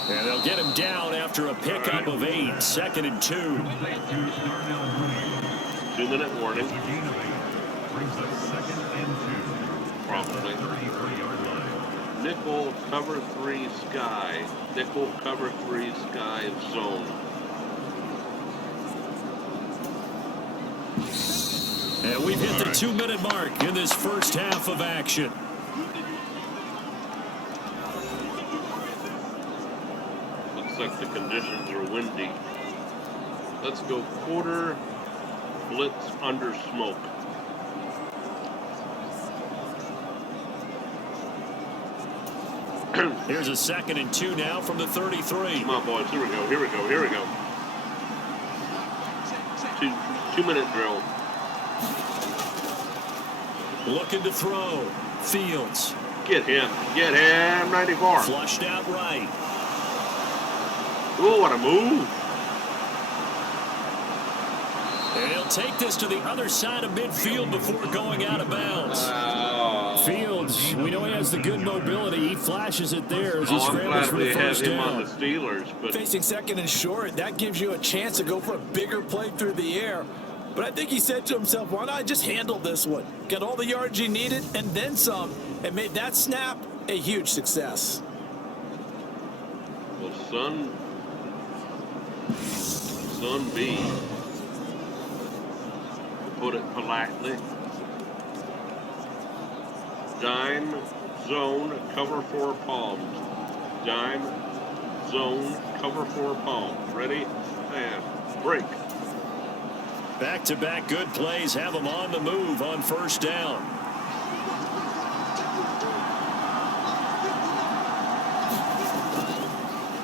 And they'll get him down after a pickup of 8. 2nd and 2. 2-minute warning. Probably. Nickel cover 3 sky. Nickel cover 3 sky zone. And we've hit the 2-minute mark in this first half of action. Looks like the conditions are windy. Let's go quarter blitz under smoke. Here's a 2nd and 2 now from the 33. Come on, boys. Here we go. Here we go. Here we go. 2-minute drill. Looking to throw. Fields. Get him. Get him. 94. Flushed out right. Ooh, what a move. And he'll take this to the other side of midfield before going out of bounds. Fields, we know he has the good mobility. He flashes it there as he scrambles for the first down. On the Steelers, but facing second and short, that gives you a chance to go for a bigger play through the air. But I think he said to himself, why not just handle this one? Got all the yards he needed and then some, and made that snap a huge success. Well, son B, to put it politely, dime, zone, cover 4 palms. Dime, zone, cover 4 palms. Ready? And break. Back-to-back good plays have them on the move on first down.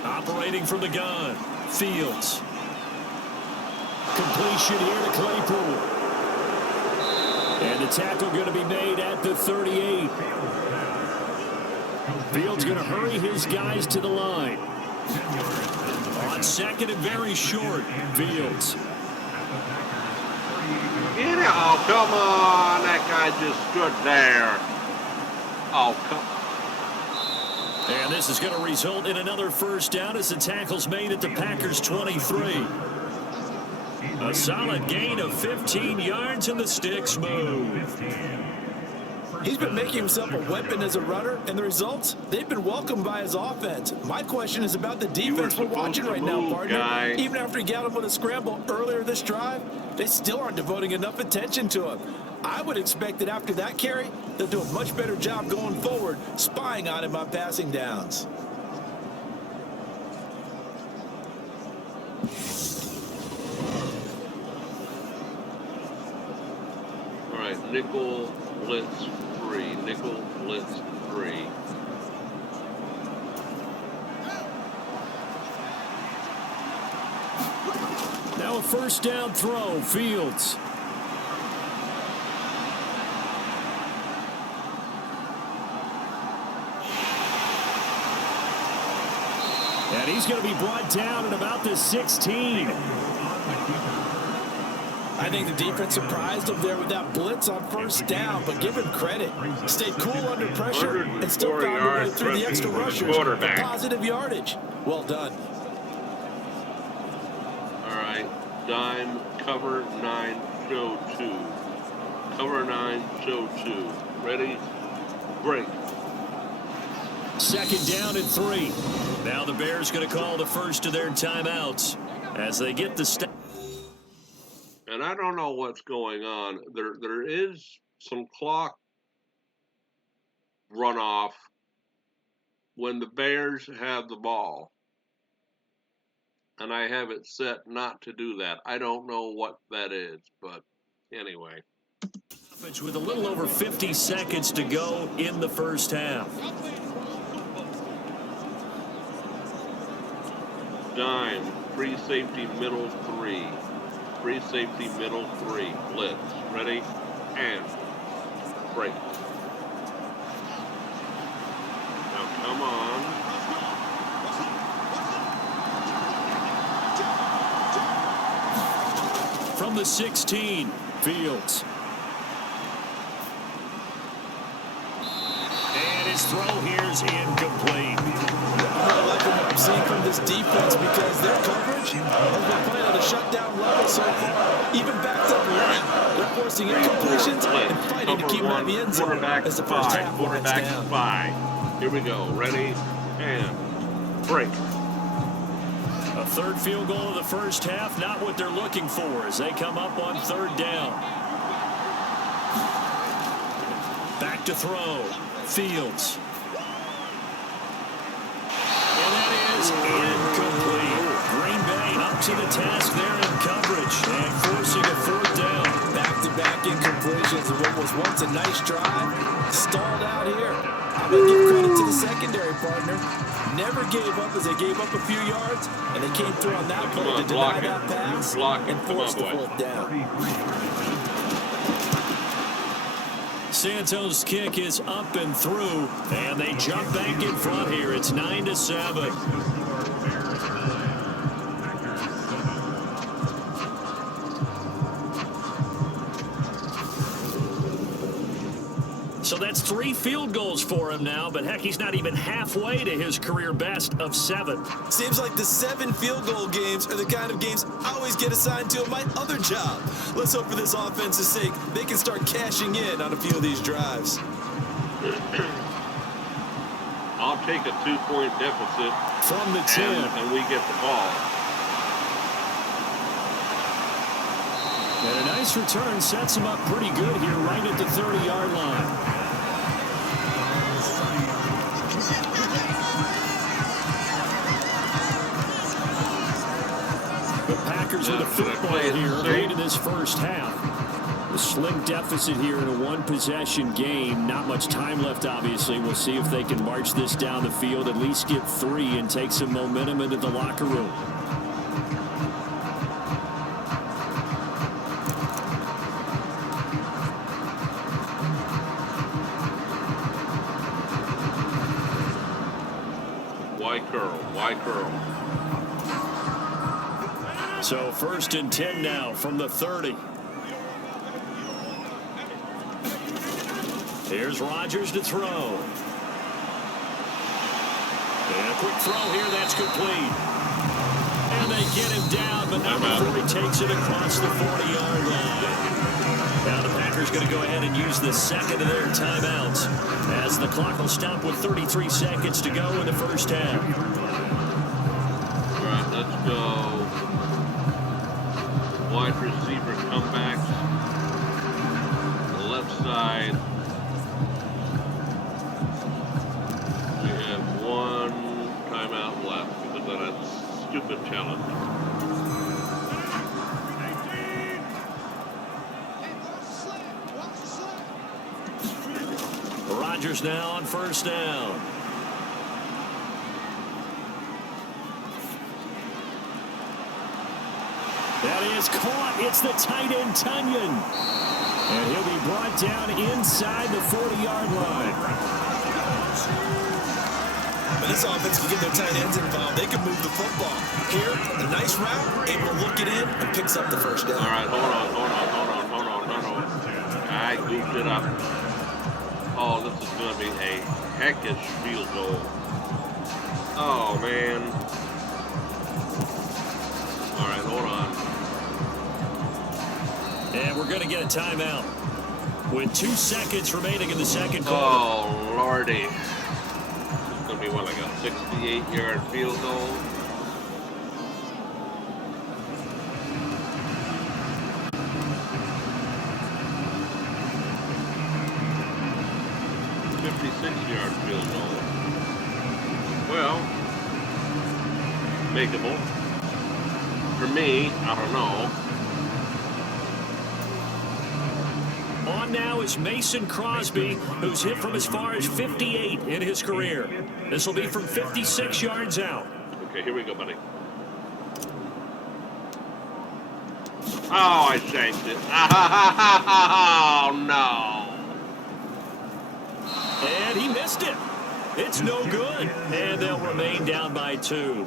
Operating from the gun. Fields. Completion here to Claypool. And the tackle going to be made at the 38. Fields going to hurry his guys to the line. On second and very short. Fields. Get it. Oh, come on. That guy just stood there. Oh, come on. And this is going to result in another first down as the tackle's made at the Packers' 23. A solid gain of 15 yards and the sticks move. He's been making himself a weapon as a runner, and the results, they've been welcomed by his offense. My question is about the defense we're watching right now, partner. Guy. Even after he got him with a scramble earlier this drive, they still aren't devoting enough attention to him. I would expect that after that carry, they'll do a much better job going forward, spying on him on passing downs. All right, nickel blitz 3. Nickel blitz 3. Now a first down throw. Fields. And he's going to be brought down at about the 16. I think the defense surprised him there with that blitz on first down, but give him credit. Stayed cool under pressure and still found a way through the extra rushers for positive yardage. Well done. All right, dime, cover 9, show 2. Cover 9, show 2. Ready? Break. Second down and 3. Now the Bears going to call the first of their timeouts as they get the step. And I don't know what's going on. There is some clock runoff when the Bears have the ball. And I have it set not to do that. I don't know what that is, but anyway. With a little over 50 seconds to go in the first half. Dime, free safety, middle 3. Free safety, middle 3. Blitz. Ready? And break. Now, come on. From the 16, Fields. And his throw here's incomplete. I like what I'm seeing from this defense because their coverage has been playing at a shutdown level so far. Even backed up late, they're forcing incompletions and fighting to keep them out of the end zone as the first half winds down. 5. Here we go. Ready? And break. A third field goal of the first half, not what they're looking for as they come up on third down. Back to throw. Fields. And that is incomplete. Green Bay up to the task there in coverage and forcing a fourth down. Back-to-back incompletions of what was once a nice drive. Stalled out here. I'm going to give credit to the secondary partner. Never gave up as they gave up a few yards, and they came through on that play to deny that pass and force the fourth down. Santos' kick is up and through, and they jump back in front here. It's 9-7. So that's 3 field goals for him now, but heck, he's not even halfway to his career best of 7. Seems like the 7 field goal games are the kind of games I always get assigned to at my other job. Let's hope for this offense's sake they can start cashing in on a few of these drives. I'll take a 2-point deficit from the 10. And we get the ball. And a nice return sets him up pretty good here right at the 30-yard line. The Packers with a football here late in this first half. A slim deficit here in a one-possession game. Not much time left, obviously. We'll see if they can march this down the field, at least get 3, and take some momentum into the locker room. Why curl? So 1st and 10 now from the 30. Here's Rodgers to throw. And a quick throw here, that's complete. And they get him down, but not before he takes it across the 40-yard line. Now the Packers going to go ahead and use the second of their timeouts as the clock will stop with 33 seconds to go in the first half. All right, let's go. Wide receiver comebacks. The left side. We have 1 timeout left because of that stupid challenge. Rodgers now on 1st down. That is caught. It's the tight end, Tunyon. And he'll be brought down inside the 40-yard line. But this offense can get their tight ends involved. They can move the football. Here, a nice route, able to look it in, and picks up the 1st down. All right, hold on. I goofed it up. Oh, this is going to be a heckish field goal. Oh, man. All right, hold on. And we're going to get a timeout with 2 seconds remaining in the second quarter. Oh, Lordy. It's going to be, what, like a 68-yard field goal? Yard field goal. Well, makeable. For me, I don't know. On now is Mason Crosby, who's hit from as far as 58 in his career. This will be from 56 yards out. Okay, here we go, buddy. Oh, I shanked it. Oh, no. And he missed it. It's no good. And they'll remain down by 2.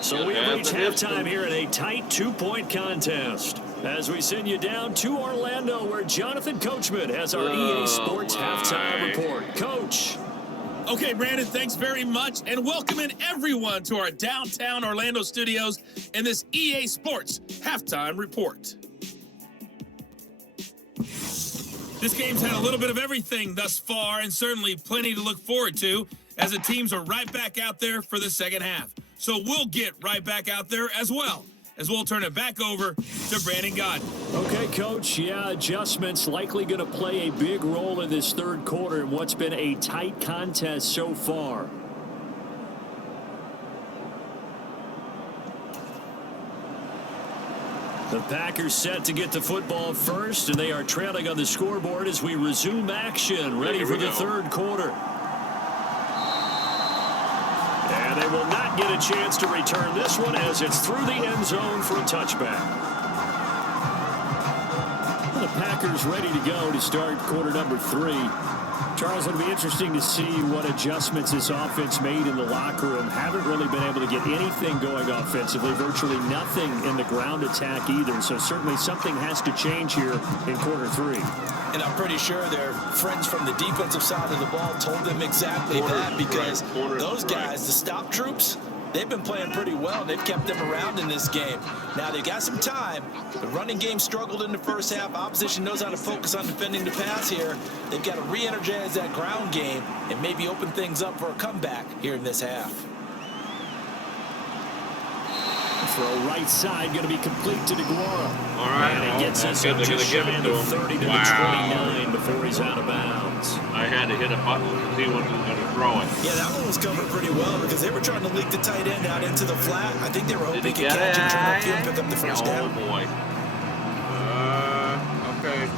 So we reach halftime here in a tight 2-point contest as we send you down to Orlando, where Jonathan Coachman has our EA Sports halftime report. Coach. Okay, Brandon, thanks very much, and welcoming everyone to our downtown Orlando studios in this EA Sports halftime report. This game's had a little bit of everything thus far, and certainly plenty to look forward to as the teams are right back out there for the second half. So we'll get right back out there as well, as we'll turn it back over to Brandon Godden. Okay, Coach. Yeah, adjustments likely going to play a big role in this third quarter in what's been a tight contest so far. The Packers set to get the football first, and they are trailing on the scoreboard as we resume action, ready for the third quarter. And they will not get a chance to return this one as it's through the end zone for a touchback. The Packers ready to go to start quarter number 3. Charles, it'll be interesting to see what adjustments this offense made in the locker room. Haven't really been able to get anything going offensively, virtually nothing in the ground attack either. So certainly something has to change here in quarter 3. And I'm pretty sure their friends from the defensive side of the ball told them exactly that, because those guys, the stop troops, they've been playing pretty well. They've kept them around in this game. Now, they've got some time. The running game struggled in the first half. Opposition knows how to focus on defending the pass here. They've got to re-energize that ground game and maybe open things up for a comeback here in this half. Throw right side, going to be complete to DeGuara. All right. And it gets us up just shy of the 30 to the 29 before he's out of bounds. I had to hit a button because he wasn't going to throw it. Yeah, that one was covered pretty well because they were trying to leak the tight end out into the flat. I think they were hoping he could catch it, turn upfield, and pick up the first down. Oh, boy. Okay.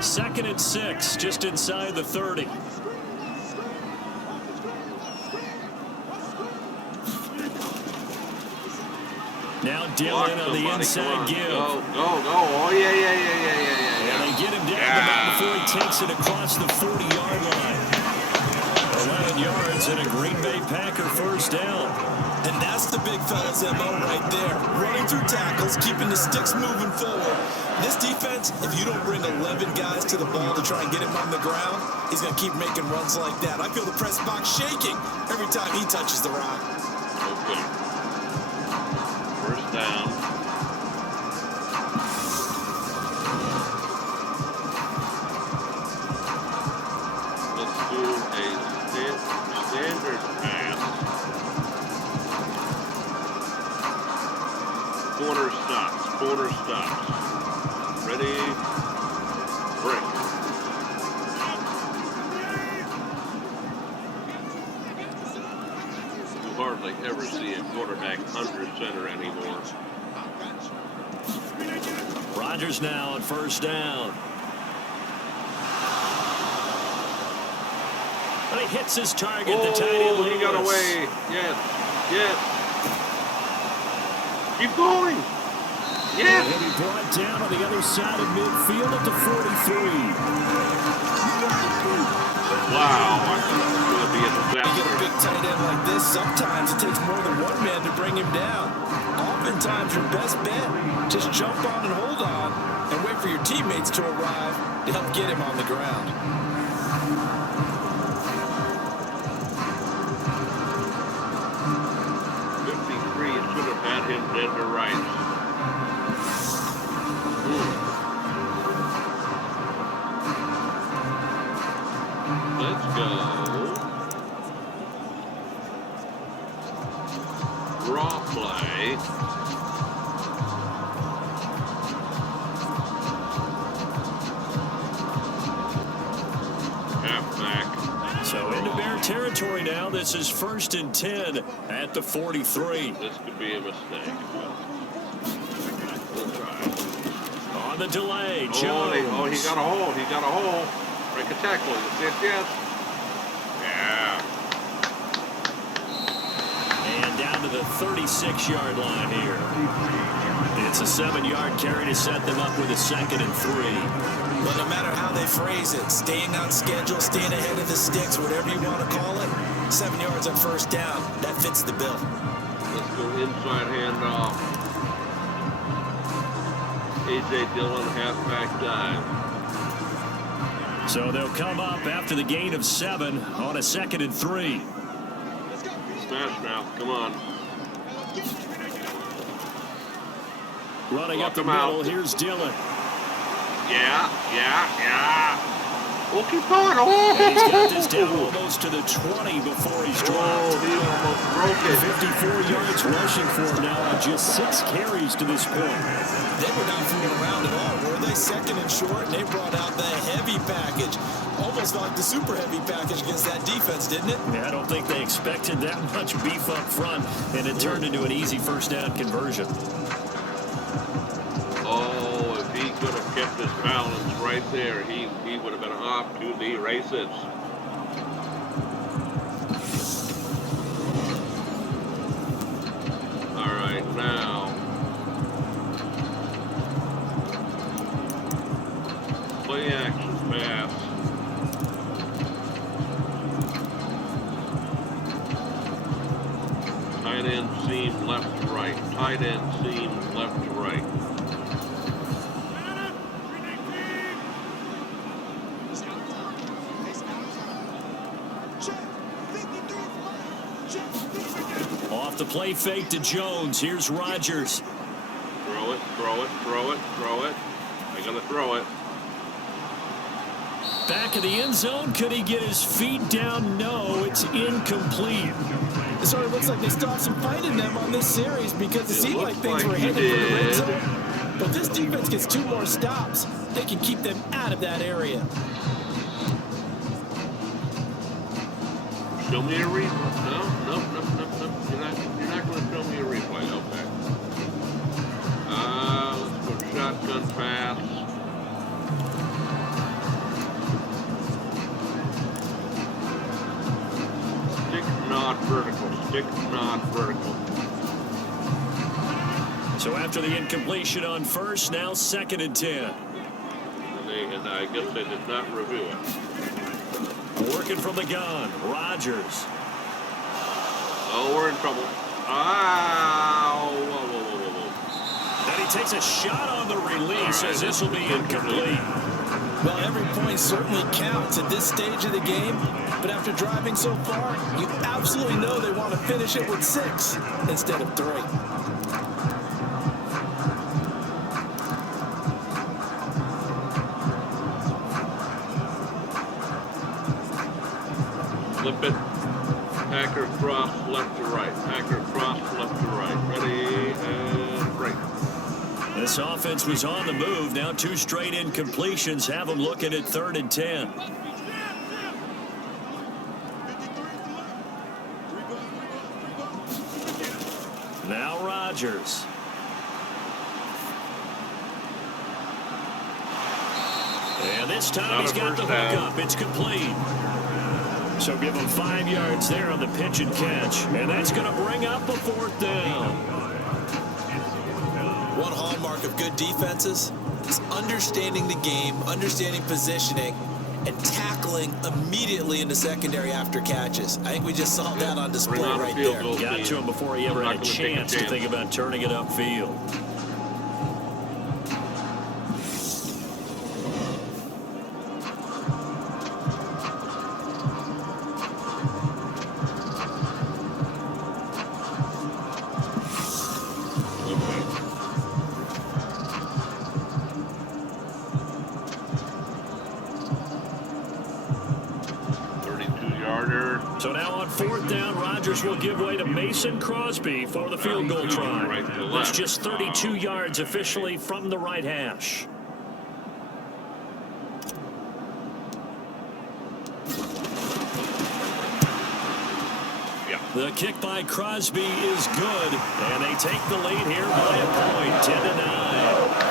Second and 6, just inside the 30. Now Dillon on the inside give. Go. Oh, yeah. And they get him down the back before he takes it across the 40-yard line. 11 yards and a Green Bay Packer first down. And that's the big fella's MO right there. Running through tackles, keeping the sticks moving forward. This defense, if you don't bring 11 guys to the ball to try and get him on the ground, he's going to keep making runs like that. I feel the press box shaking every time he touches the rock. Okay. First down. Let's do a standard pass. Corner stops. Ready, break. You hardly ever see a quarterback under center anymore. Rodgers now on first down. But he hits his target, the tight end Lewis. He got away. Yes. Keep going. Yes. And he'll be brought down on the other side of midfield at the 43. Wow. I thought it was going to be a disaster. You get a big tight end like this, sometimes it takes more than one man to bring him down. Oftentimes, your best bet, just jump on and hold on and wait for your teammates to arrive to help get him on the ground. 53, it should have had him dead to rights. Let's go. Draw play. Halfback. So into Bear territory now. This is 1st and 10 at the 43. This could be a mistake. We'll try. On the delay, Jones. Oh, he got a hole. Break a tackle. Yes. Yeah. And down to the 36-yard line here. It's a 7-yard carry to set them up with a 2nd and 3. But no matter how they phrase it, staying on schedule, staying ahead of the sticks, whatever you want to call it, 7 yards on first down, that fits the bill. Let's go inside handoff. A.J. Dillon, halfback dive. So they'll come up after the gain of 7 on a 2nd and 3. Smash mouth, come on. Running up the middle, here's Dillon. Yeah. We'll keep going. And he's got this down almost to the 20 before he's dropped. He almost broke it. 54 yards rushing for him now on just 6 carries to this point. They were not fooling around at all, were they? 2nd and short, and they brought out the heavy package. Almost like the super heavy package against that defense, didn't it? Yeah, I don't think they expected that much beef up front, and it turned into an easy first down conversion. his balance right there. He would have been off to the races. All right, now play action pass. Tight end seam left to right. Tight end seam left to right. Off the play fake to Jones. Here's Rodgers. Throw it, throw it, throw it, throw it. They're going to throw it. Back in the end zone. Could he get his feet down? No, it's incomplete. It sort of looks like they stopped some fight in them on this series because it seemed like things were headed for the red zone. But this defense gets 2 more stops. They can keep them out of that area. Show me a replay. No. You're not going to show me a replay. Okay. Let's go shotgun pass. Stick, not vertical. Stick, not vertical. So after the incompletion on first, now 2nd and 10. And I guess they did not review it. Working from the gun, Rodgers. Oh, we're in trouble. Ow! Whoa. And he takes a shot on the release as this will be incomplete. Well, every point certainly counts at this stage of the game. But after driving so far, you absolutely know they want to finish it with 6 instead of 3. Flip it. Packer cross left to right. Packer cross left to right. Ready and break. This offense was on the move. Now 2 straight incompletions have them looking at 3rd and 10. Now Rodgers. And this time he's got the hook up. It's complete. So give him 5 yards there on the pitch and catch. And that's going to bring up a 4th down. One hallmark of good defenses is understanding the game, understanding positioning, and tackling immediately in the secondary after catches. I think we just saw that on display right there. Got to him before he ever had a chance to think about turning it upfield. So now on 4th down, Rodgers will give way to Mason Crosby for the field goal try. That's just 32 yards officially from the right hash. The kick by Crosby is good, and they take the lead here by a point, 10-9.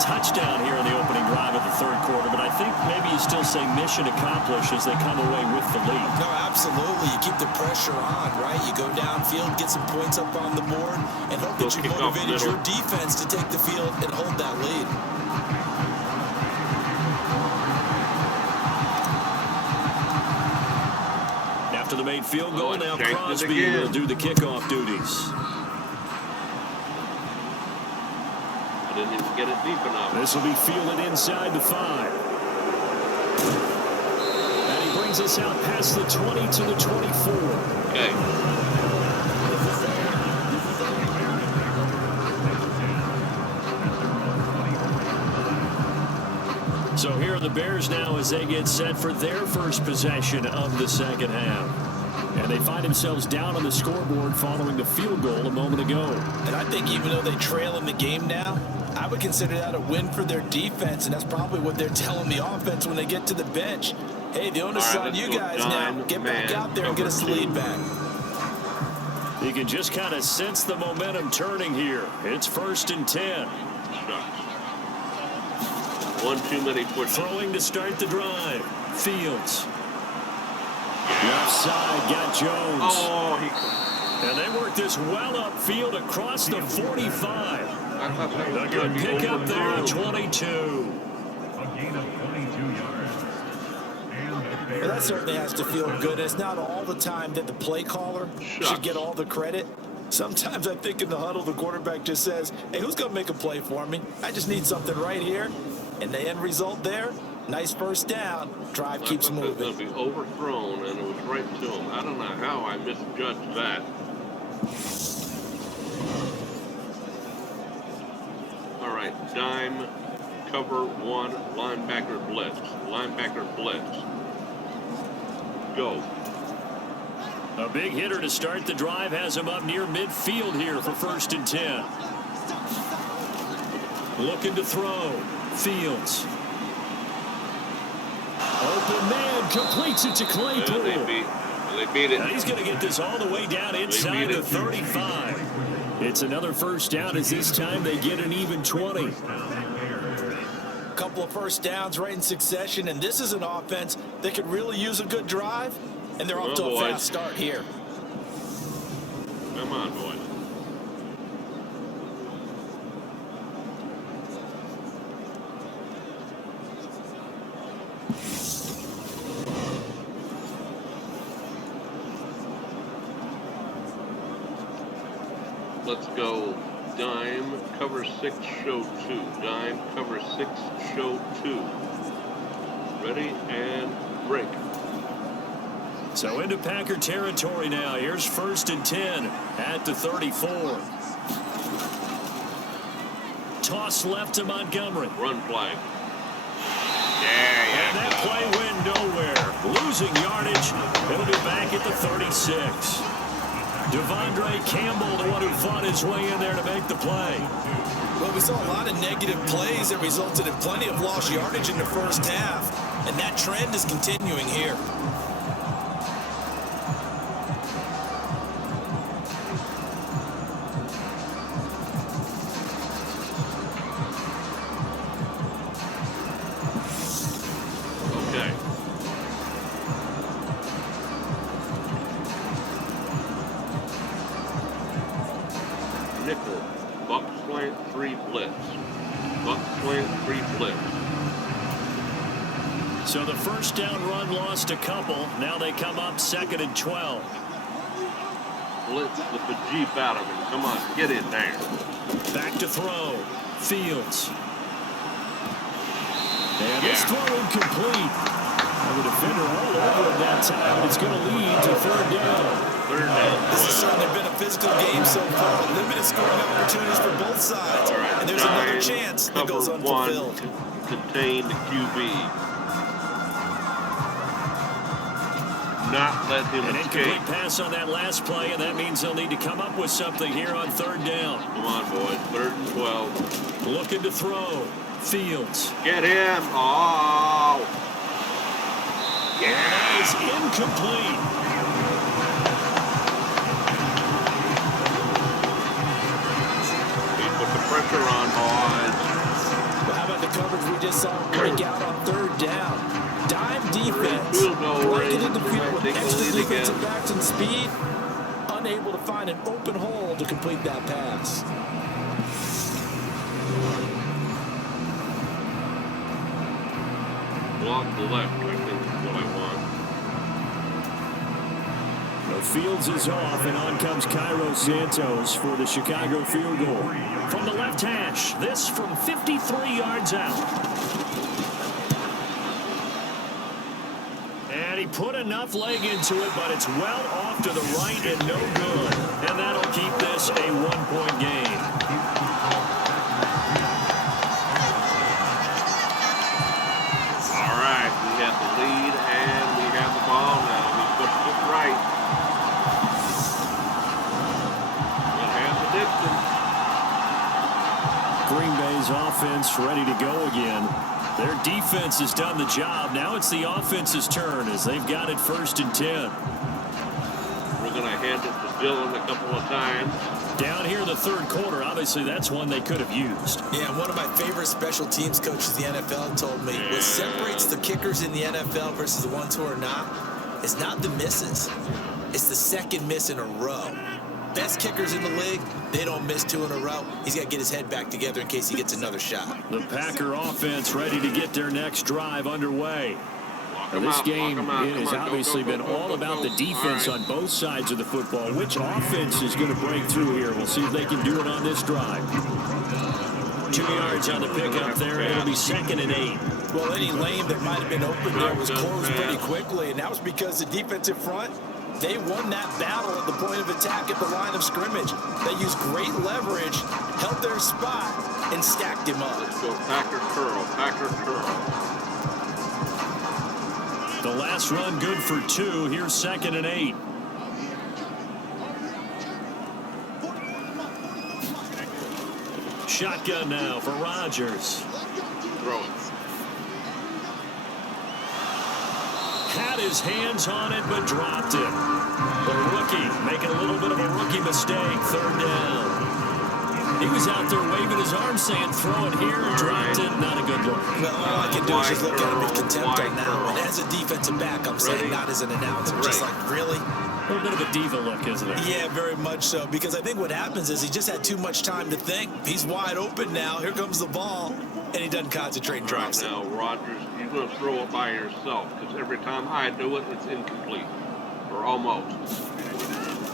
Touchdown here in the opening drive of the 3rd quarter, but I think maybe you still say mission accomplished as they come away with the lead. No, absolutely. You keep the pressure on, right? You go downfield, get some points up on the board, and hope that you motivated your defense to take the field and hold that lead. After the made field goal, now Crosby will do the kickoff duties. Didn't even get it deep enough. This will be fielded inside the 5. And he brings us out past the 20 to the 24. Okay. So here are the Bears now as they get set for their first possession of the 2nd half. And they find themselves down on the scoreboard following the field goal a moment ago. And I think even though they trail in the game now, I would consider that a win for their defense, and that's probably what they're telling the offense when they get to the bench. Hey, the onus is on you guys now. Get back out there and get us the lead back. You can just kind of sense the momentum turning here. It's 1st and 10. One too many pushes. Throwing to start the drive. Fields. Left side got Jones. Oh, and they work this well upfield across the 45. A good pickup there at 22. Well, that certainly has to feel good. It's not all the time that the play caller should get all the credit. Sometimes I think in the huddle, the quarterback just says, hey, who's going to make a play for me? I just need something right here. And the end result there, nice first down. Drive keeps moving. It was going to be overthrown, and it was right to him. I don't know how I misjudged that. All right, dime, cover one, linebacker blitz. Linebacker blitz. Go. A big hitter to start the drive has him up near midfield here for 1st and 10. Looking to throw. Fields. Open man completes it to Claypool. They beat it. Now he's going to get this all the way down inside the 35. It's another first down as this time they get an even 20. A couple of first downs right in succession, and this is an offense that could really use a good drive, and they're off to a fast start here. Come on, boys. Let's go dime, cover 6, show 2. Dime, cover 6, show 2. Ready and break. So into Packer territory now. Here's 1st and 10 at the 34. Toss left to Montgomery. Run flag. And that play went nowhere. Losing yardage. It'll be back at the 36. Devondre Campbell, the one who fought his way in there to make the play. Well, we saw a lot of negative plays that resulted in plenty of lost yardage in the first half, and that trend is continuing here. Nickel, buck slant 3 blitz. Buck slant 3 blitz. So the first down run lost a couple. Now they come up 2nd and 12. Blitz the bejeep out of him. Come on, get in there. Back to throw. Fields. And this throw incomplete. And the defender all over him that time. And it's going to lead to 3rd down. 3rd down. This has certainly been a physical game so far. Limited scoring opportunities for both sides. Right, and there's another chance that goes unfulfilled. Contain the QB. Not let him An escape. incomplete pass on that last play, and that means they'll need to come up with something here on 3rd down. Come on, boys. 3rd and 12. Looking to throw. Fields. Get him. Oh. Yeah. And that is incomplete. He put the pressure on, boys. Well, how about the coverage we just saw break out on 3rd down? Dime defense, blanketed the field with extra defensive backs and speed, unable to find an open hole to complete that pass. Block the left, I think is what I want. The Fields is off, and on comes Cairo Santos for the Chicago field goal. From the left hash, this from 53 yards out. And he put enough leg into it, but it's well off to the right and no good. And that'll keep this a 1-point game. All right, we have the lead and we have the ball now. We pushed it right. We'll have the distance. Green Bay's offense ready to go again. Their defense has done the job. Now it's the offense's turn as they've got it 1st and 10. We're going to hand it to Dillon a couple of times. Down here in the 3rd quarter, obviously that's one they could have used. Yeah, one of my favorite special teams coaches in the NFL told me what separates the kickers in the NFL versus the ones who are not is not the misses. It's the second miss in a row. Best kickers in the league, they don't miss 2 in a row. He's got to get his head back together in case he gets another shot. The Packer offense ready to get their next drive underway. Now, this game has obviously been all about the defense on both sides of the football. Which offense is going to break through here? We'll see if they can do it on this drive. 2 yards on the pickup there. It'll be 2nd and 8. Well, any lane that might have been open there was closed pretty quickly, and that was because the defensive front, they won that battle at the point of attack at the line of scrimmage. They used great leverage, held their spot, and stacked him up. Let's go Packer curl, Packer curl. The last run good for 2. Here's 2nd and 8. Shotgun now for Rodgers. Throw it. Had his hands on it, but dropped it. The rookie making a little bit of a rookie mistake. 3rd down. He was out there waving his arm saying, throw it here, dropped it. Not a good look. Well, all I can do is just look at him in contempt on that one. As a defensive back, I'm saying, not as an announcer. Just like, really? A little bit of a diva look, isn't it? Yeah, very much so. Because I think what happens is he just had too much time to think. He's wide open now. Here comes the ball. And he doesn't concentrate and drops it. Now, Rodgers, you're going to throw it by yourself. Because every time I do it, it's incomplete. Or almost.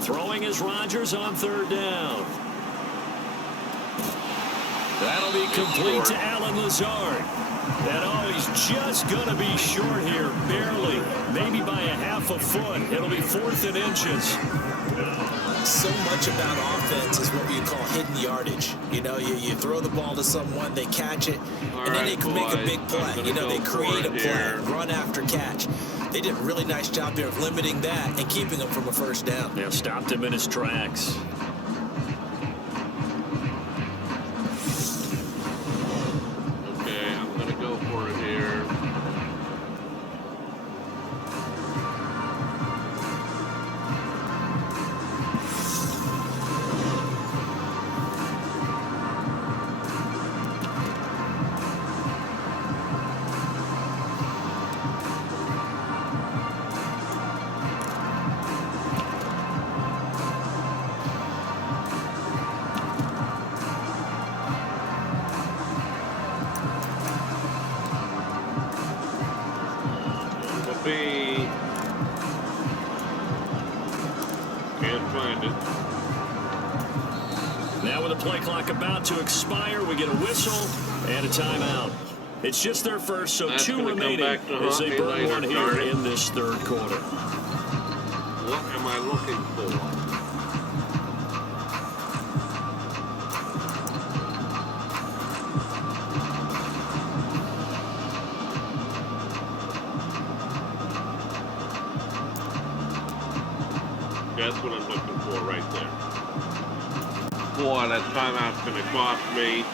Throwing is Rodgers on 3rd down. That'll be complete to Allen Lazard. And oh, he's just going to be short here, barely, maybe by a half a foot. It'll be 4th and inches. So much about offense is what you call hidden yardage. You know, you throw the ball to someone, they catch it, and then they can make a big play. You know, they create a play, run after catch. They did a really nice job here of limiting that and keeping him from a 1st down. Yeah, stopped him in his tracks. Can't find it. Now with the play clock about to expire, we get a whistle and a timeout. It's just their first, so That's 2 remaining as they burn one here in this 3rd quarter. What am I looking for? That's what I'm looking for right there. Boy, that timeout's going to cost me.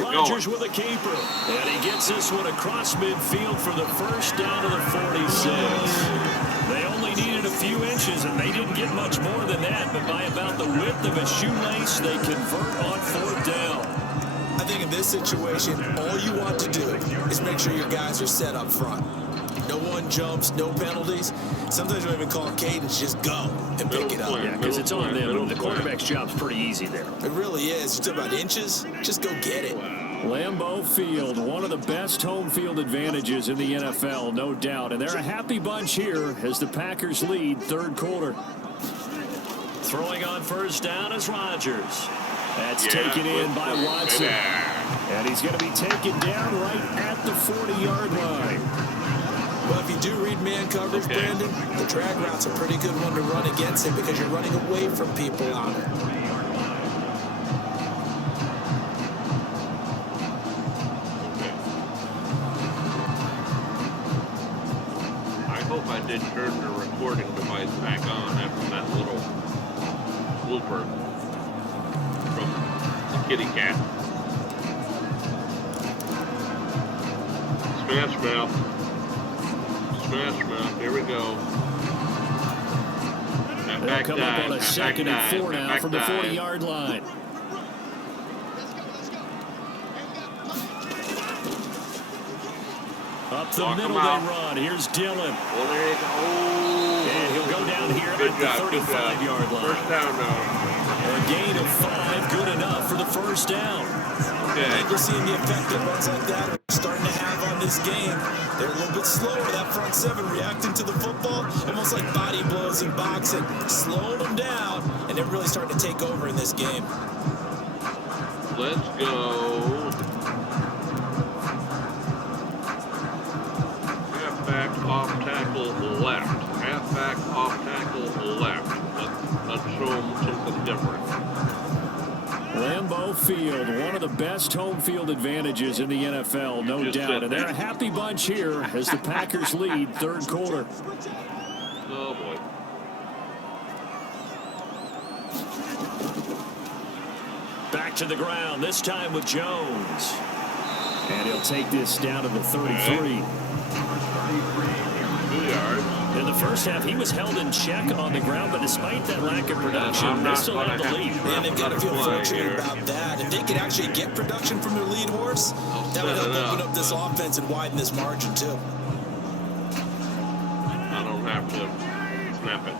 Rodgers with a keeper. And he gets this one across midfield for the 1st down to the 46. They only needed a few inches, and they didn't get much more than that. But by about the width of a shoelace, they convert on 4th down. I think in this situation, all you want to do is make sure your guys are set up front. No one jumps, no penalties. Sometimes we don't even call cadence, just go and pick it up. Yeah, because it's on them. The quarterback's job's pretty easy there. It really is. You talk about inches, just go get it. Lambeau Field, one of the best home field advantages in the NFL, no doubt. And they're a happy bunch here as the Packers lead 3rd quarter. Throwing on 1st down is Rodgers. That's taken in by Watson. And he's going to be taken down right at the 40-yard line. Well, if you do read man coverage, Brandon, the drag route's a pretty good one to run against him because you're running away from people on it. I hope I did turn the recording device back on after that little blooper from kitty cat. Smash mouth. Smash mouth. Here we go. They'll come up on a 2nd and 4 now from the 40-yard line. Up the middle they run. Here's Dillon. Well, there you go. And he'll go down here at the 35-yard line. First down now. A gain of 5, good enough for the first down. I think you're seeing the effect that runs like that are starting to have on this game. They're a little bit slower, that front seven reacting to the football, almost like body blows in boxing, slowing them down, and they're really starting to take over in this game. Let's go. Halfback off tackle left. Halfback off tackle left. Let's show them something different. Lambeau Field, one of the best home field advantages in the NFL, no doubt. And they're a happy bunch here as the Packers lead 3rd quarter. Oh, boy. Back to the ground, this time with Jones. And he'll take this down to the 33. 2 yards. In the first half, he was held in check on the ground, but despite that lack of production, they still have the lead. Man, they've got to feel fortunate about that. If they could actually get production from their lead horse, that would help open up this offense and widen this margin, too. I don't have to snap it.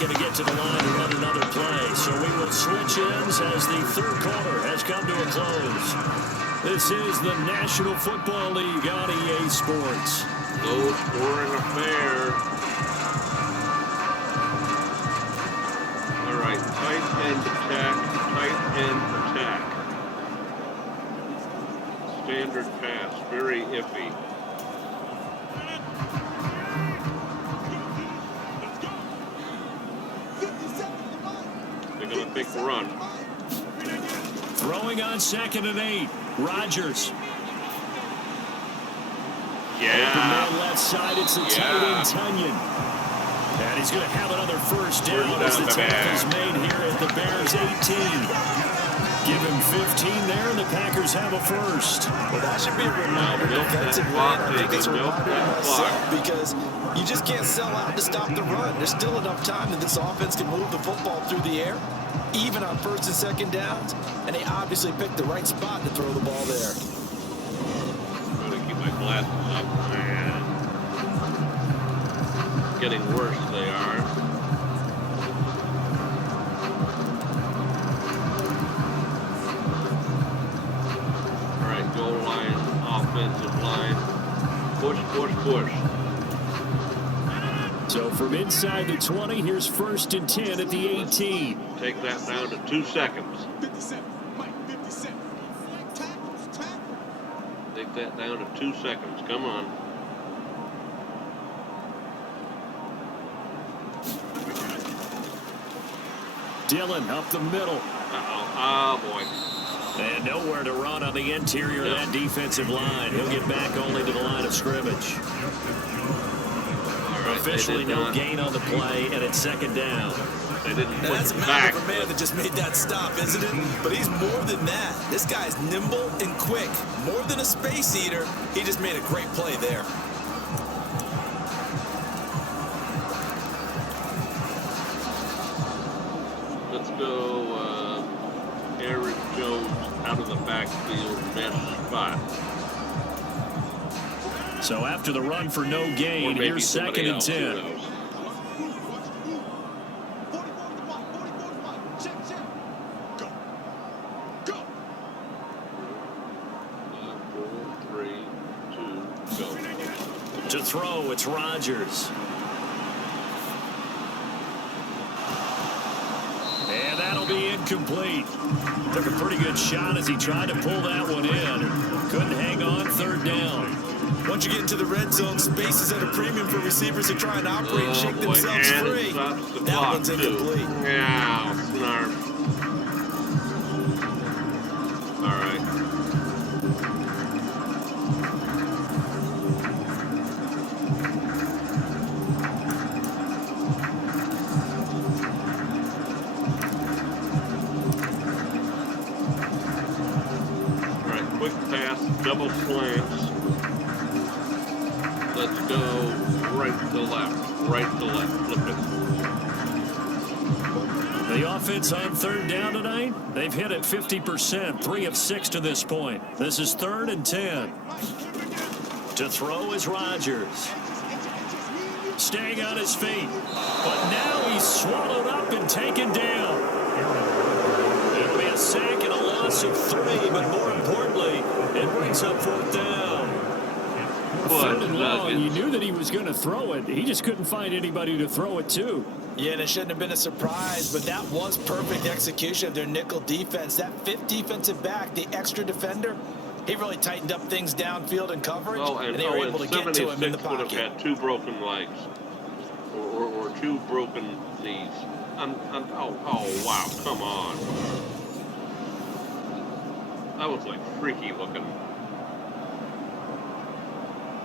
Going to get to the line to run another play. So we will switch ends as the 3rd quarter has come to a close. This is the National Football League on EA Sports. Low scoring affair. All right, tight end attack, tight end attack. Standard pass, very iffy. Big run. Throwing on 2nd and 8. Rodgers. Yeah. Open man left side. It's the tight end Tunyon. And he's going to have another first down as the tackle's made here at the Bears 18. Give him 15 there, and the Packers have a first. Well, that should be a reminder defensively. I think it's a reminder to myself because you just can't sell out to stop the run. There's still enough time that this offense can move the football through the air, even on 1st and 2nd downs, and they obviously picked the right spot to throw the ball there. I'm going to keep my glasses up, man. Getting worse, they are. Goal line, offensive line, push, push, push. So from inside the 20, here's 1st and 10 at the 18. Take that down to 2 seconds. Take that down to 2 seconds. Come on. Dillon up the middle. Uh-oh. Oh, boy. And nowhere to run on the interior of that defensive line. He'll get back only to the line of scrimmage. Right, officially no gain on the play, and it's 2nd down. They didn't put that's it a matter back. of a man that just made that stop, isn't it? But he's more than that. This guy's nimble and quick. More than a space eater. He just made a great play there. Let's go Aaron Jones out of the backfield, mesh spot. So after the run for no gain, here's 2nd and 10. To throw, it's Rodgers. And that'll be incomplete. Took a pretty good shot as he tried to pull that one in. Couldn't hang on, 3rd down. Once you get into the red zone, space is at a premium for receivers who try and operate and shake themselves free. That one's incomplete. Yeah, snarf. All right. quick pass, double slants. Let's go right to left, right to left, flip it. The offense on third down tonight, they've hit it 50%, 3 of 6 to this point. This is 3rd and 10. To throw is Rodgers. Staying on his feet. But now he's swallowed up and taken down. It'll be a sack and a loss of 3, but more importantly, it brings up 4th down. 3rd and long, you knew that he was going to throw it. He just couldn't find anybody to throw it to. Yeah, and it shouldn't have been a surprise, but that was perfect execution of their nickel defense. That 5th defensive back, the extra defender, he really tightened up things downfield in coverage, and they were able to get to him in the pocket. Would have had 2 broken legs or 2 broken knees. Oh, wow, come on. That was like freaky looking.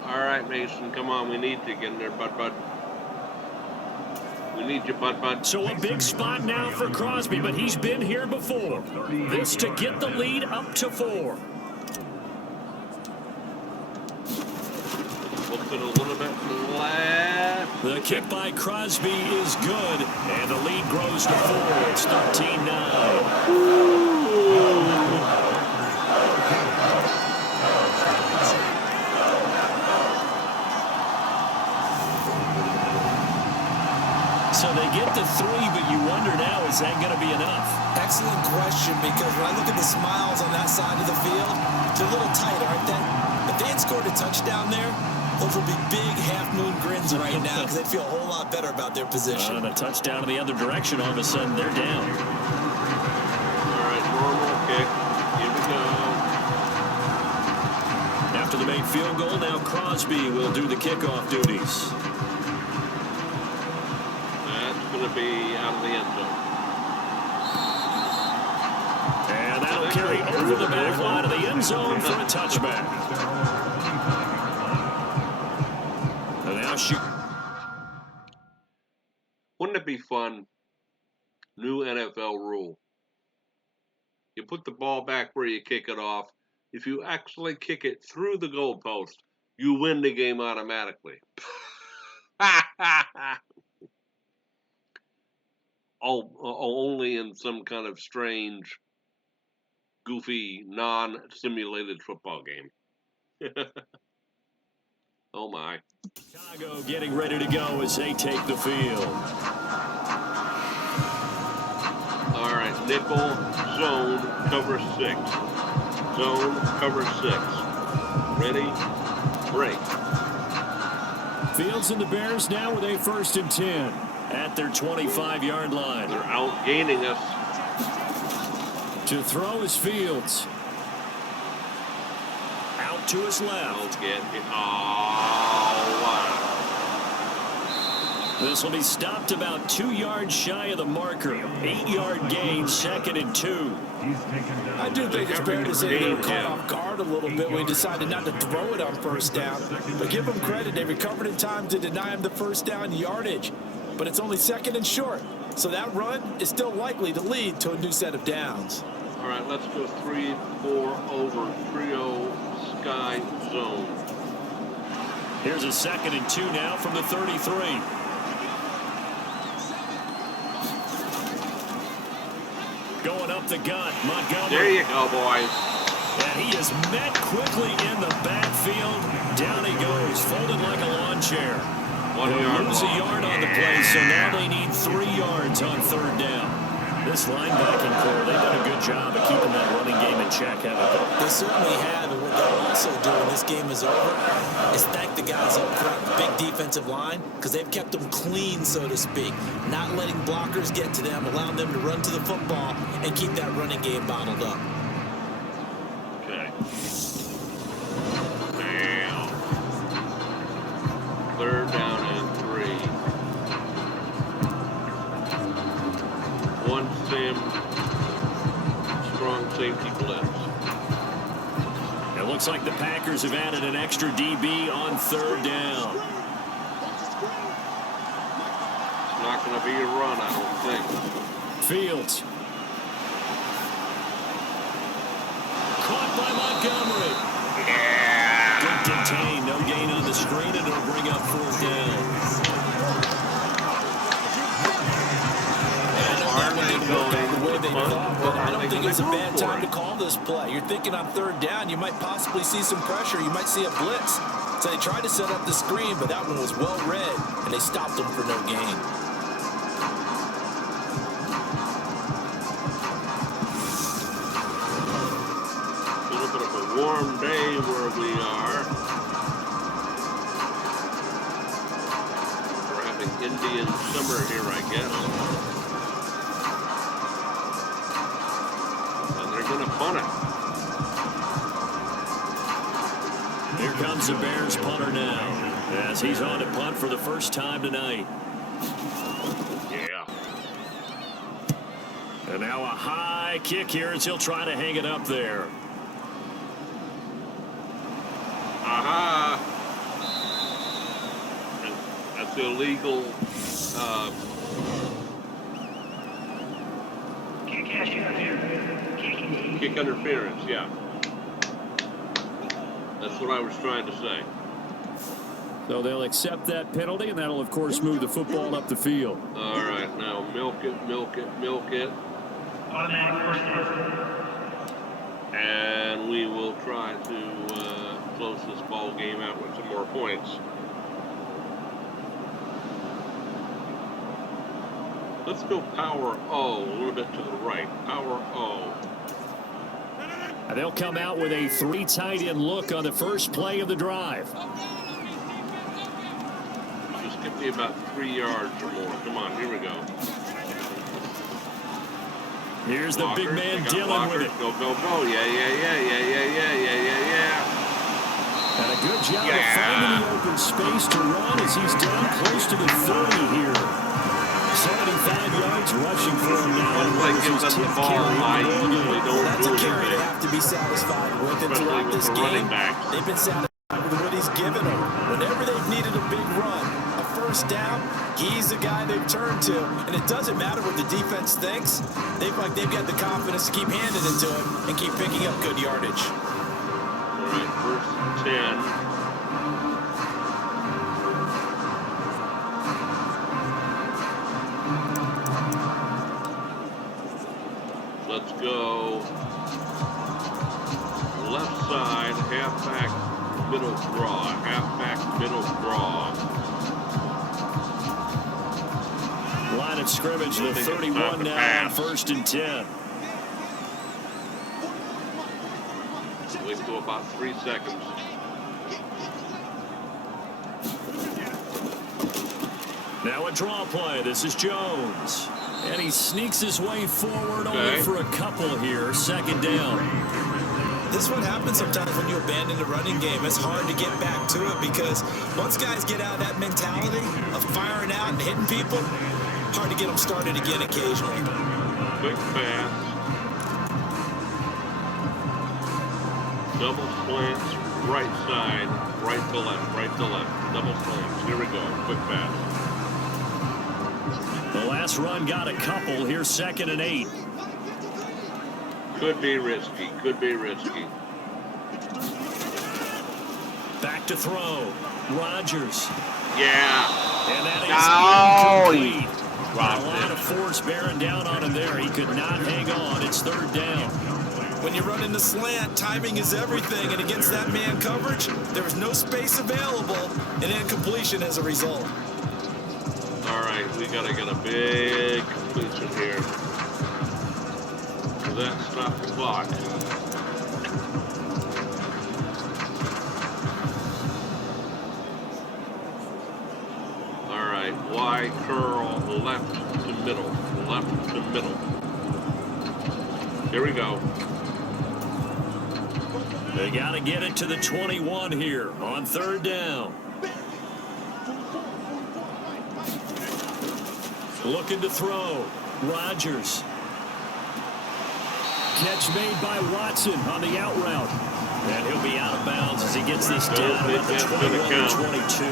All right, Mason, come on. We need to get in there, bud. We need you, bud. So a big spot now for Crosby, but he's been here before. This to get the lead up to 4. Look it a little bit left. The kick by Crosby is good, and the lead grows to 4. It's 13-9. So they get to 3, but you wonder now, is that going to be enough? Excellent question, because when I look at the smiles on that side of the field, they're a little tight, aren't they? If they had scored a touchdown there, those would be big half-moon grins right now because they'd feel a whole lot better about their position. And a touchdown in the other direction, all of a sudden they're down. All right, normal kick. Here we go. After the made field goal, now Crosby will do the kickoff duties. Going to be out of the end zone. And that'll carry over the back line of the end zone for a touchback. And now shoot. Wouldn't it be fun? New NFL rule. You put the ball back where you kick it off. If you actually kick it through the goalpost, you win the game automatically. Only in some kind of strange, goofy, non-simulated football game. Oh, my. Chicago getting ready to go as they take the field. All right, nickel, zone, cover 6. Zone, cover 6. Ready, break. Fields and the Bears now with a 1st and 10. At their 25-yard line. They're outgaining us. To throw is Fields. Out to his left. Oh, wow. This will be stopped about 2 yards shy of the marker. 8-yard gain, 2nd and 2. I do think it's fair to say they were caught off guard a little bit when he decided not to throw it on 1st down. But give them credit, they recovered in time to deny him the 1st down yardage. But it's only 2nd and short. So that run is still likely to lead to a new set of downs. All right, let's go 3-4 over trio sky zone. Here's a 2nd and 2 now from the 33. Going up the gut, Montgomery. There you go, boys. And he is met quickly in the backfield. Down he goes, folded like a lawn chair. 1 They'll yard lose a yard on the play, so now they need 3 yards on 3rd down. This linebacking core, they've done a good job of keeping that running game in check, haven't they? They certainly have, and what they'll also do when this game is over is thank the guys up front, the big defensive line, because they've kept them clean, so to speak, not letting blockers get to them, allowing them to run to the football and keep that running game bottled up. Okay. Now, 3rd down and 3. One strong safety blitz. It looks like the Packers have added an extra DB on 3rd down. It's not going to be a run, I don't think. Fields. Caught by Montgomery. don't think it's a bad time to call this play. You're thinking on third down, you might possibly see some pressure. You might see a blitz. So they tried to set up the screen, but that one was well read, and they stopped them for no gain. A little bit of a warm day where we are. We're having Indian summer here, I guess. And they're going to punt it. Here comes the Bears punter now, as he's on to punt for the first time tonight. Yeah. And now a high kick here as he'll try to hang it up there. Aha! That's illegal. Kick interference, yeah. That's what I was trying to say. So they'll accept that penalty, and that'll, of course, move the football up the field. All right, now milk it, milk it, milk it. And we will try to close this ball game out with some more points. Let's go power O, a little bit to the right. Power O. And they'll come out with a 3 tight end look on the first play of the drive. Just give me about 3 yards or more. Come on, here we go. Here's the big man Dillon Walker. with it. Go, go, go. Yeah. And a good job of finding the open space to run as he's down close to the 30 here. 75 yards rushing for him now. Once I give them the ball, I usually don't That's do a carry they anything. have to be satisfied with. And throughout this game, they've been satisfied with what he's given them. Whenever they've needed a big run, a first down, he's the guy they've turned to. And it doesn't matter what the defense thinks. They've got the confidence to keep handing it to him and keep picking up good yardage. All right, first and 10. Let's go left side, halfback, middle draw, halfback, middle draw. Line of scrimmage, the 31 now on first and 10. Wait till about 3 seconds. Now a draw play. This is Jones. And he sneaks his way forward only for a couple here. Second down. This is what happens sometimes when you abandon the running game. It's hard to get back to it because once guys get out of that mentality of firing out and hitting people, hard to get them started again occasionally. Quick pass. Double slants, right side, right to left, right to left. Double slants. Here we go. Quick pass. The last run got a couple. Here's 2nd and 8. Could be risky. Could be risky. Back to throw. Rodgers. Yeah. And that is incomplete. A lot of force bearing down on him there. He could not hang on. It's 3rd down. When you're running the slant, timing is everything. And against that man coverage, there was no space available and incompletion as a result. All right, we got to get a big completion here. So that stopped the clock. All right, Y curl, left to middle, left to middle. Here we go. They got to get it to the 21 here on 3rd down. Looking to throw. Rodgers. Catch made by Watson on the out route. And he'll be out of bounds as he gets this down at the 21-22.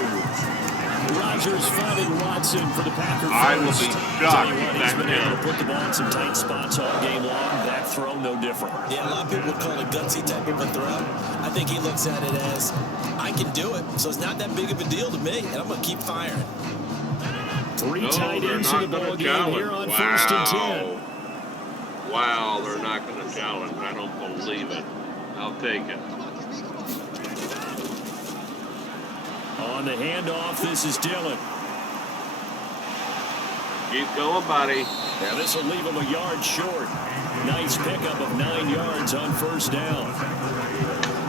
Rodgers finding Watson for the Packers. I will be shocked if He's that been able to counts. put the ball in some tight spots all game long. That throw no different. Yeah, a lot of people would call it a gutsy type of a throw. I think he looks at it as, I can do it, so it's not that big of a deal to me, and I'm going to keep firing. 3 tight ends in the ball game here on Wow. 1st and 10. Wow, they're not going to challenge. I don't believe it. I'll take it. On the handoff, this is Dillon. Keep going, buddy. Yeah, this will leave him a yard short. Nice pickup of 9 yards on first down.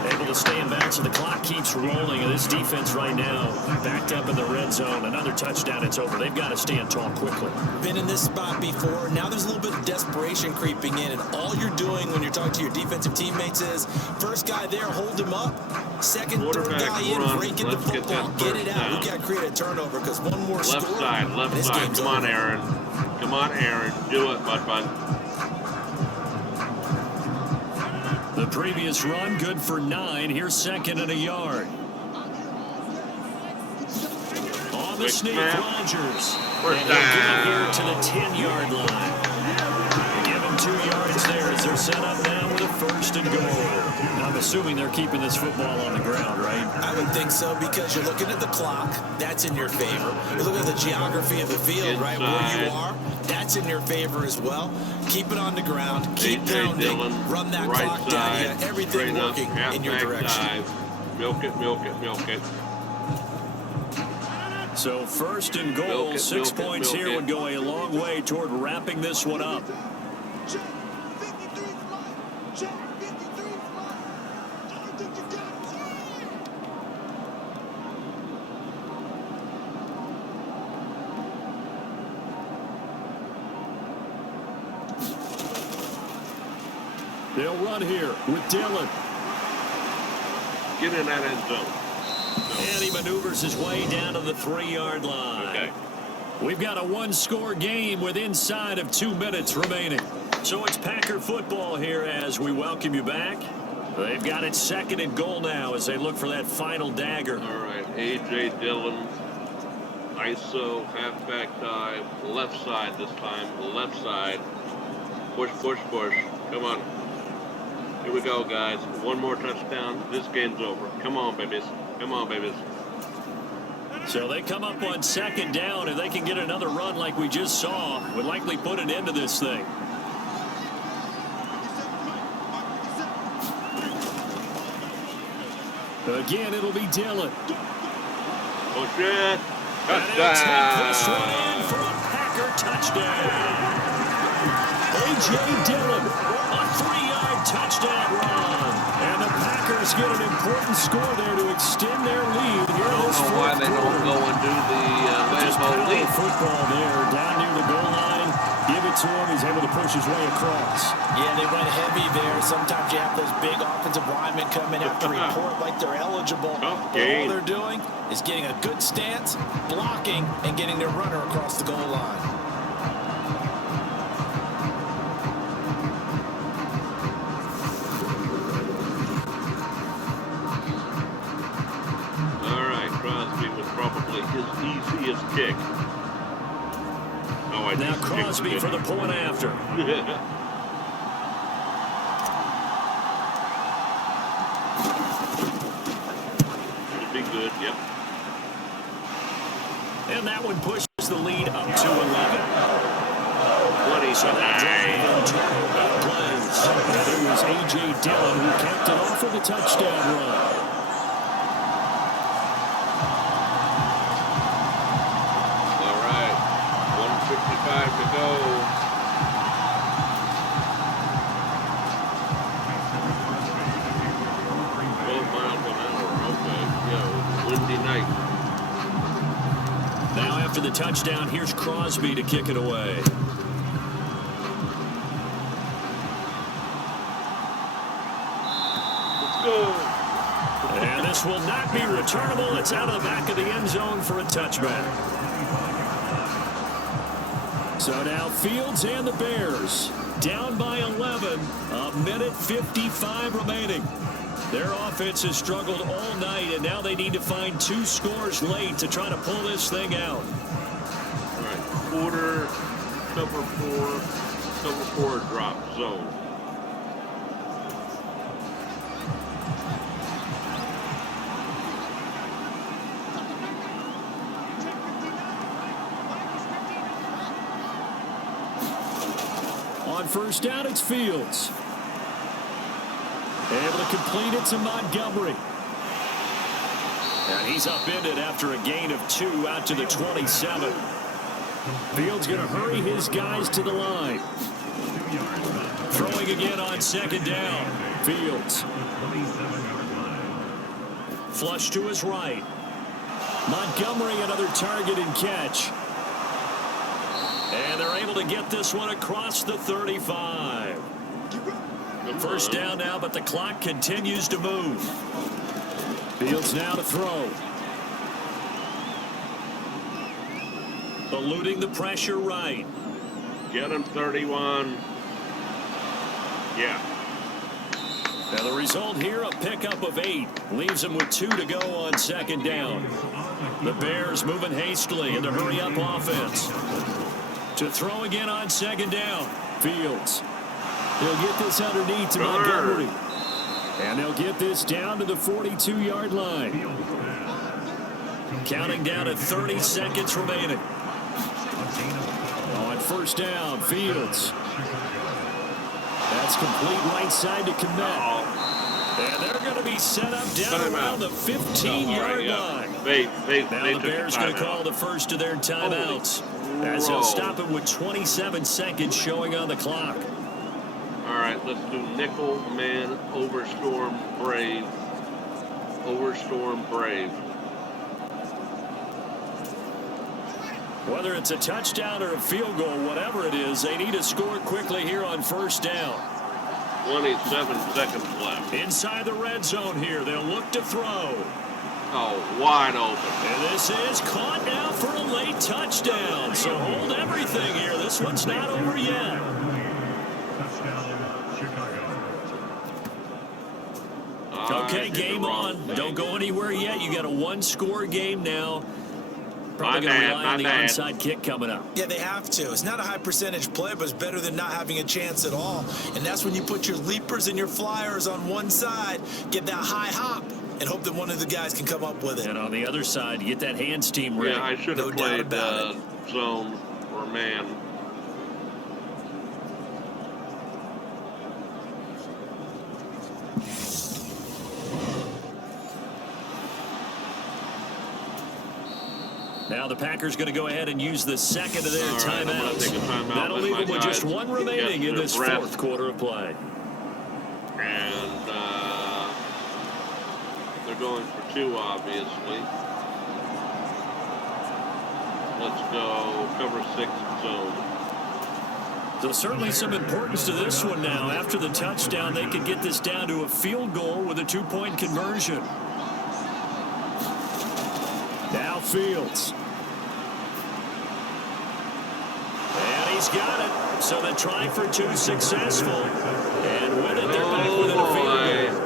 Able to stay in bounds, so the clock keeps rolling. And this defense right now backed up in the red zone. Another touchdown, it's over. They've got to stand tall quickly. Been in this spot before. Now there's a little bit of desperation creeping in. And all you're doing when you're talking to your defensive teammates is, first guy there, hold him up. Second, third guy in, break it the football. Get it out. We got to create a turnover because one more score. Left side. Come on, Aaron. Come on, Aaron. Do it, bud. The previous run, good for 9. Here's second and a yard. On the sneak, Rodgers. And he'll get here to the 10-yard line. Give him 2 yards there as they're set up now with a first and goal. I'm assuming they're keeping this football on the ground, right? I would think so because you're looking at the clock. That's in your favor. You're looking at the geography of the field, right, where you are. That's in your favor as well. Keep it on the ground. Keep pounding. Dillon, run that right clock side, down. Yeah, everything working in your direction. Dive. Milk it. So first and goal, 6 points here would go a long way toward wrapping this one up. They'll run here with Dillon. Get in that end zone. And he maneuvers his way down to the 3-yard line. Okay. We've got a one-score game with inside of 2 minutes remaining. So it's Packer football here as we welcome you back. They've got it second and goal now as they look for that final dagger. All right, A.J. Dillon, ISO, halfback dive, left side this time, left side. Push. Come on. Here we go, guys. One more touchdown. This game's over. Come on, babies. So they come up on second down, and they can get another run like we just saw. Would likely put an end to this thing. Again, it'll be Dillon. Oh, shit. And they'll take this one in for a Packer touchdown. A.J. Dillon, a 3-yard touchdown run. And the Packers get an important score there to extend their lead here in this fourth quarter. I don't know why they don't go and do the Just Lambeau lead. Football there, down near the goal line. Give it to him. He's able to push his way across. Yeah, they went heavy there. Sometimes you have those big offensive linemen coming out to report like they're eligible. But all they're doing is getting a good stance, blocking, and getting their runner across the goal line. His easiest kick. Oh, now Crosby for the point after. It'll be good, yep. And that one pushes the lead up to 11. 20. So that drive in 8 plays. And it was A.J. Dillon who kept it off of the touchdown run. To go. 12 miles an hour. Okay. Yeah, windy night. Now after the touchdown, here's Crosby to kick it away. Let's go. And this will not be returnable. It's out of the back of the end zone for a touchback. So now Fields and the Bears down by 11, a minute 55 remaining. Their offense has struggled all night, and now they need to find 2 scores late to try to pull this thing out. All right, quarter, cover 4 drop zone. on first down, it's Fields. Able to complete it to Montgomery. And he's upended after a gain of 2 out to the 27. Fields going to hurry his guys to the line. Throwing again on second down. Fields. Flush to his right. Montgomery, another target and catch. And they're able to get this one across the 35. First down now, but the clock continues to move. Fields now to throw. Eluding the pressure right. Get him, 31. Yeah. Now the result here, a pickup of 8. Leaves them with 2 to go on second down. The Bears moving hastily in the hurry-up offense. To throw again on second down. Fields. He'll get this underneath to Montgomery. And they'll get this down to the 42-yard line. Counting down at 30 seconds remaining. On first down, Fields. That's complete right side to Kmet. And they're going to be set up down around the 15-yard line. Now the Bears going to call the first of their timeouts. As they'll stop it with 27 seconds showing on the clock. All right, let's do nickel, man, overstorm, brave. Overstorm, brave. Whether it's a touchdown or a field goal, whatever it is, they need to score quickly here on first down. 27 seconds left. Inside the red zone here, they'll look to throw. Oh, wide open. And this is caught now for a late touchdown. So hold everything here. This one's not over yet. Okay, game on. Don't go anywhere yet. You got a one-score game now. Probably going to rely on the onside kick coming up. Yeah, they have to. It's not a high percentage play, but it's better than not having a chance at all. And that's when you put your leapers and your flyers on one side, get that high hop, and hope that one of the guys can come up with it. And on the other side, you get that hands team ready. Yeah, I should have played zone or man. Now the Packers going to go ahead and use the second of their timeouts. That'll leave them with just one remaining in this fourth quarter of play. And they're going for 2, obviously. Let's go cover 6 zone. So certainly some importance to this one now. After the touchdown, they could get this down to a field goal with a 2-point conversion. Now Fields. And he's got it. So the try for 2 successful. And with it, they're back within a field goal.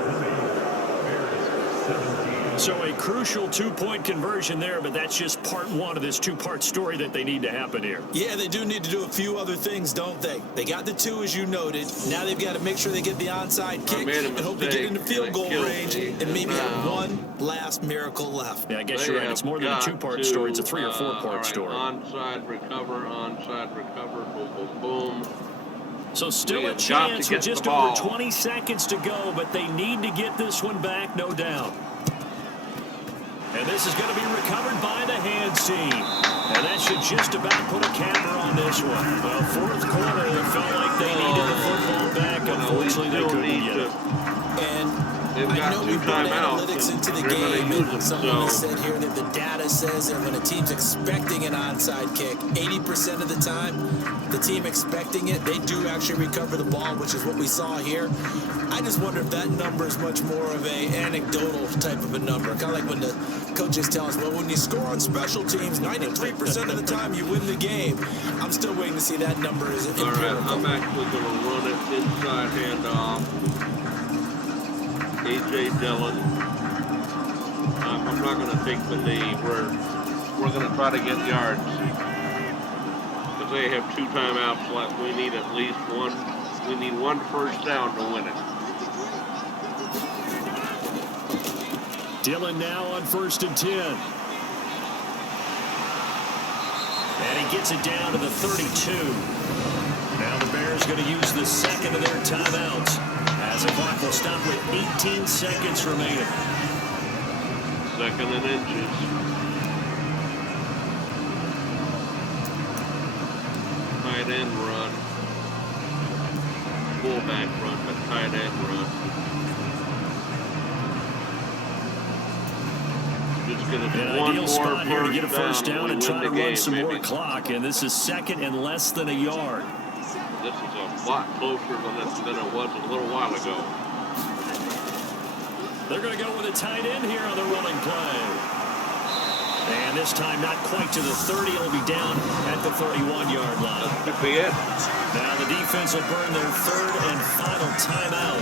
So a crucial 2-point conversion there, but that's just part 1 of this 2-part story that they need to happen here. Yeah, they do need to do a few other things, don't they? They got the 2, as you noted. Now they've got to make sure they get the onside kick and hope to get into field goal range and maybe have one last miracle left. Yeah, I guess you're right. It's more than a 2-part story. It's a 3- or 4-part story. Onside recover, boom, boom, boom. So still a chance with just over 20 seconds to go, but they need to get this one back, no doubt. And this is going to be recovered by the hands team. And that should just about put a capper on this one. Well, fourth quarter, it felt like they needed the football back. Unfortunately, they couldn't get it. And I know we put analytics into the game, and someone has said here that the data says that when a team's expecting an onside kick, 80% of the time, the team expecting it, they do actually recover the ball, which is what we saw here. I just wonder if that number is much more of a anecdotal type of a number. Kind of like when the coaches tell us, well, when you score on special teams, 93% of the time you win the game. I'm still waiting to see that number is empirical. All right, I'm actually going to run it inside handoff. A.J. Dillon. I'm not going to take the knee. We're going to try to get yards. Because they have 2 timeouts left. We need at least one. We need 1 first down to win it. Dillon now on 1st and 10. And he gets it down to the 32. Now the Bears Bears going to use the second of their timeouts as the clock will stop with 18 seconds remaining. Second and inches. Tight end run. Fullback run, but tight end run. Just gonna do An one ideal more spot here to get a first down, down we and try win to the run game, some more maybe. clock. And this is second and less than a yard. This is a lot closer than it was a little while ago. They're going to go with a tight end here on the running play. And this time not quite to the 30. It'll be down at the 31-yard line. That could be it. Now the defense will burn their third and final timeout.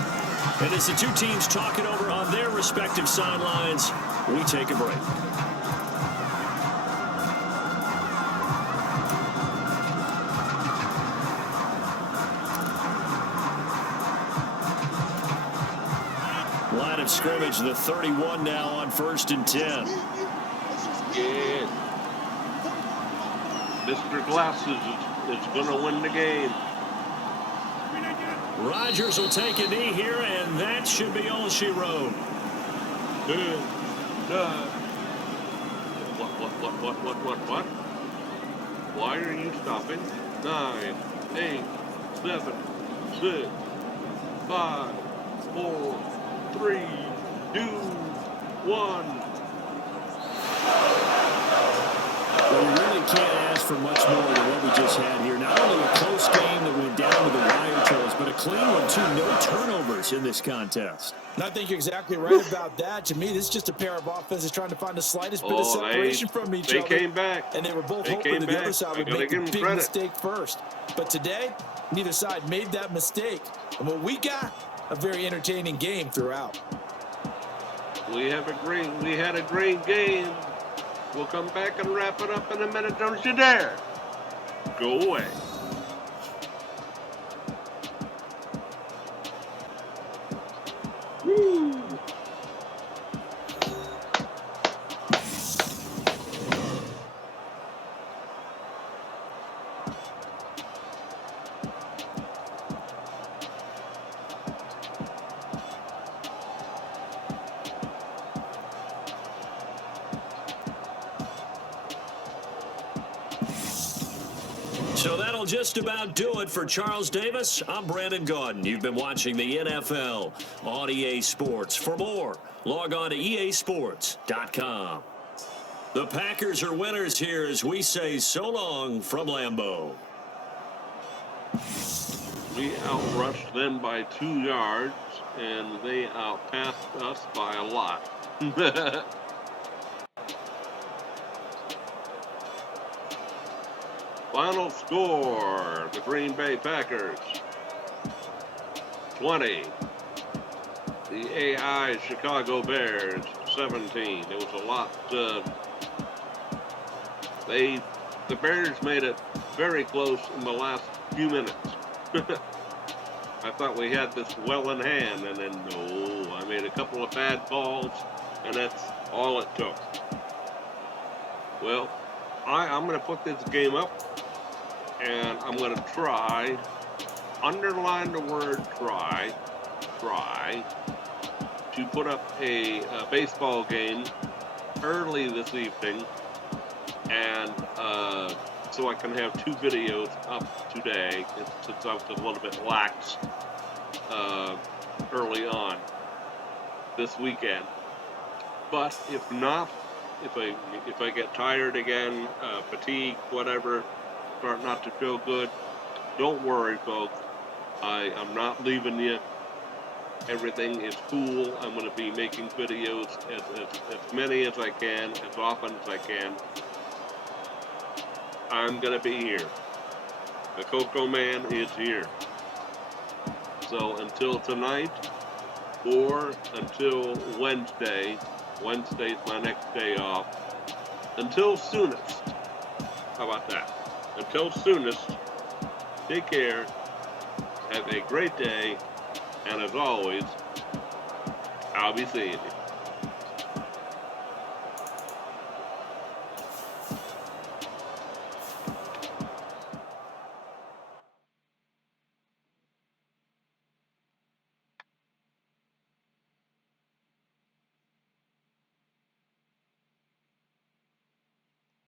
And as the two teams talk it over on their respective sidelines, we take a break. Line of scrimmage, the 31 now on 1st and 10. Yeah. Mr. Glasses is going to win the game. Rodgers will take a knee here, and that should be all she wrote. What? Why are you stopping? 9, 8, 7, 6, 5, 4, 3, 2, 1. Well, we really can't ask for much more than what we just had here. Not only a close game that went down to the wire, Charles, but a clean one, too. No turnovers in this contest. And I think you're exactly right about that. To me, this is just a pair of offenses trying to find the slightest bit of separation from each other. They came back. And they were both hoping that the other side would make the big mistake first. But today, neither side made that mistake. And what we got, a very entertaining game throughout. We had a great game. We'll come back and wrap it up in a minute. Don't you dare go away. Woo. So that'll just about do it for Charles Davis. I'm Brandon Gaudin. You've been watching the NFL on EA Sports. For more, log on to easports.com. The Packers are winners here as we say so long from Lambeau. We outrushed them by 2 yards, and they outpassed us by a lot. Final score, the Green Bay Packers 20. The AI Chicago Bears 17. It was a lot. The Bears made it very close in the last few minutes. I thought we had this well in hand, and then no, I made a couple of bad calls, and that's all it took. Well, I'm going to put this game up, and I'm going to try, underline the word try, to put up a baseball game early this evening, and so I can have 2 videos up today, since I was a little bit lax early on this weekend. But if not, if I get tired again, fatigue, whatever, start not to feel good, don't worry, folks. I'm not leaving you. Everything is cool. I'm going to be making videos as many as I can, as often as I can. I'm going to be here. The Cocoa Man is here. So until tonight, or until Wednesday, Wednesday's my next day off, until soonest. How about that? Until soonest, take care, have a great day, and as always, I'll be seeing you.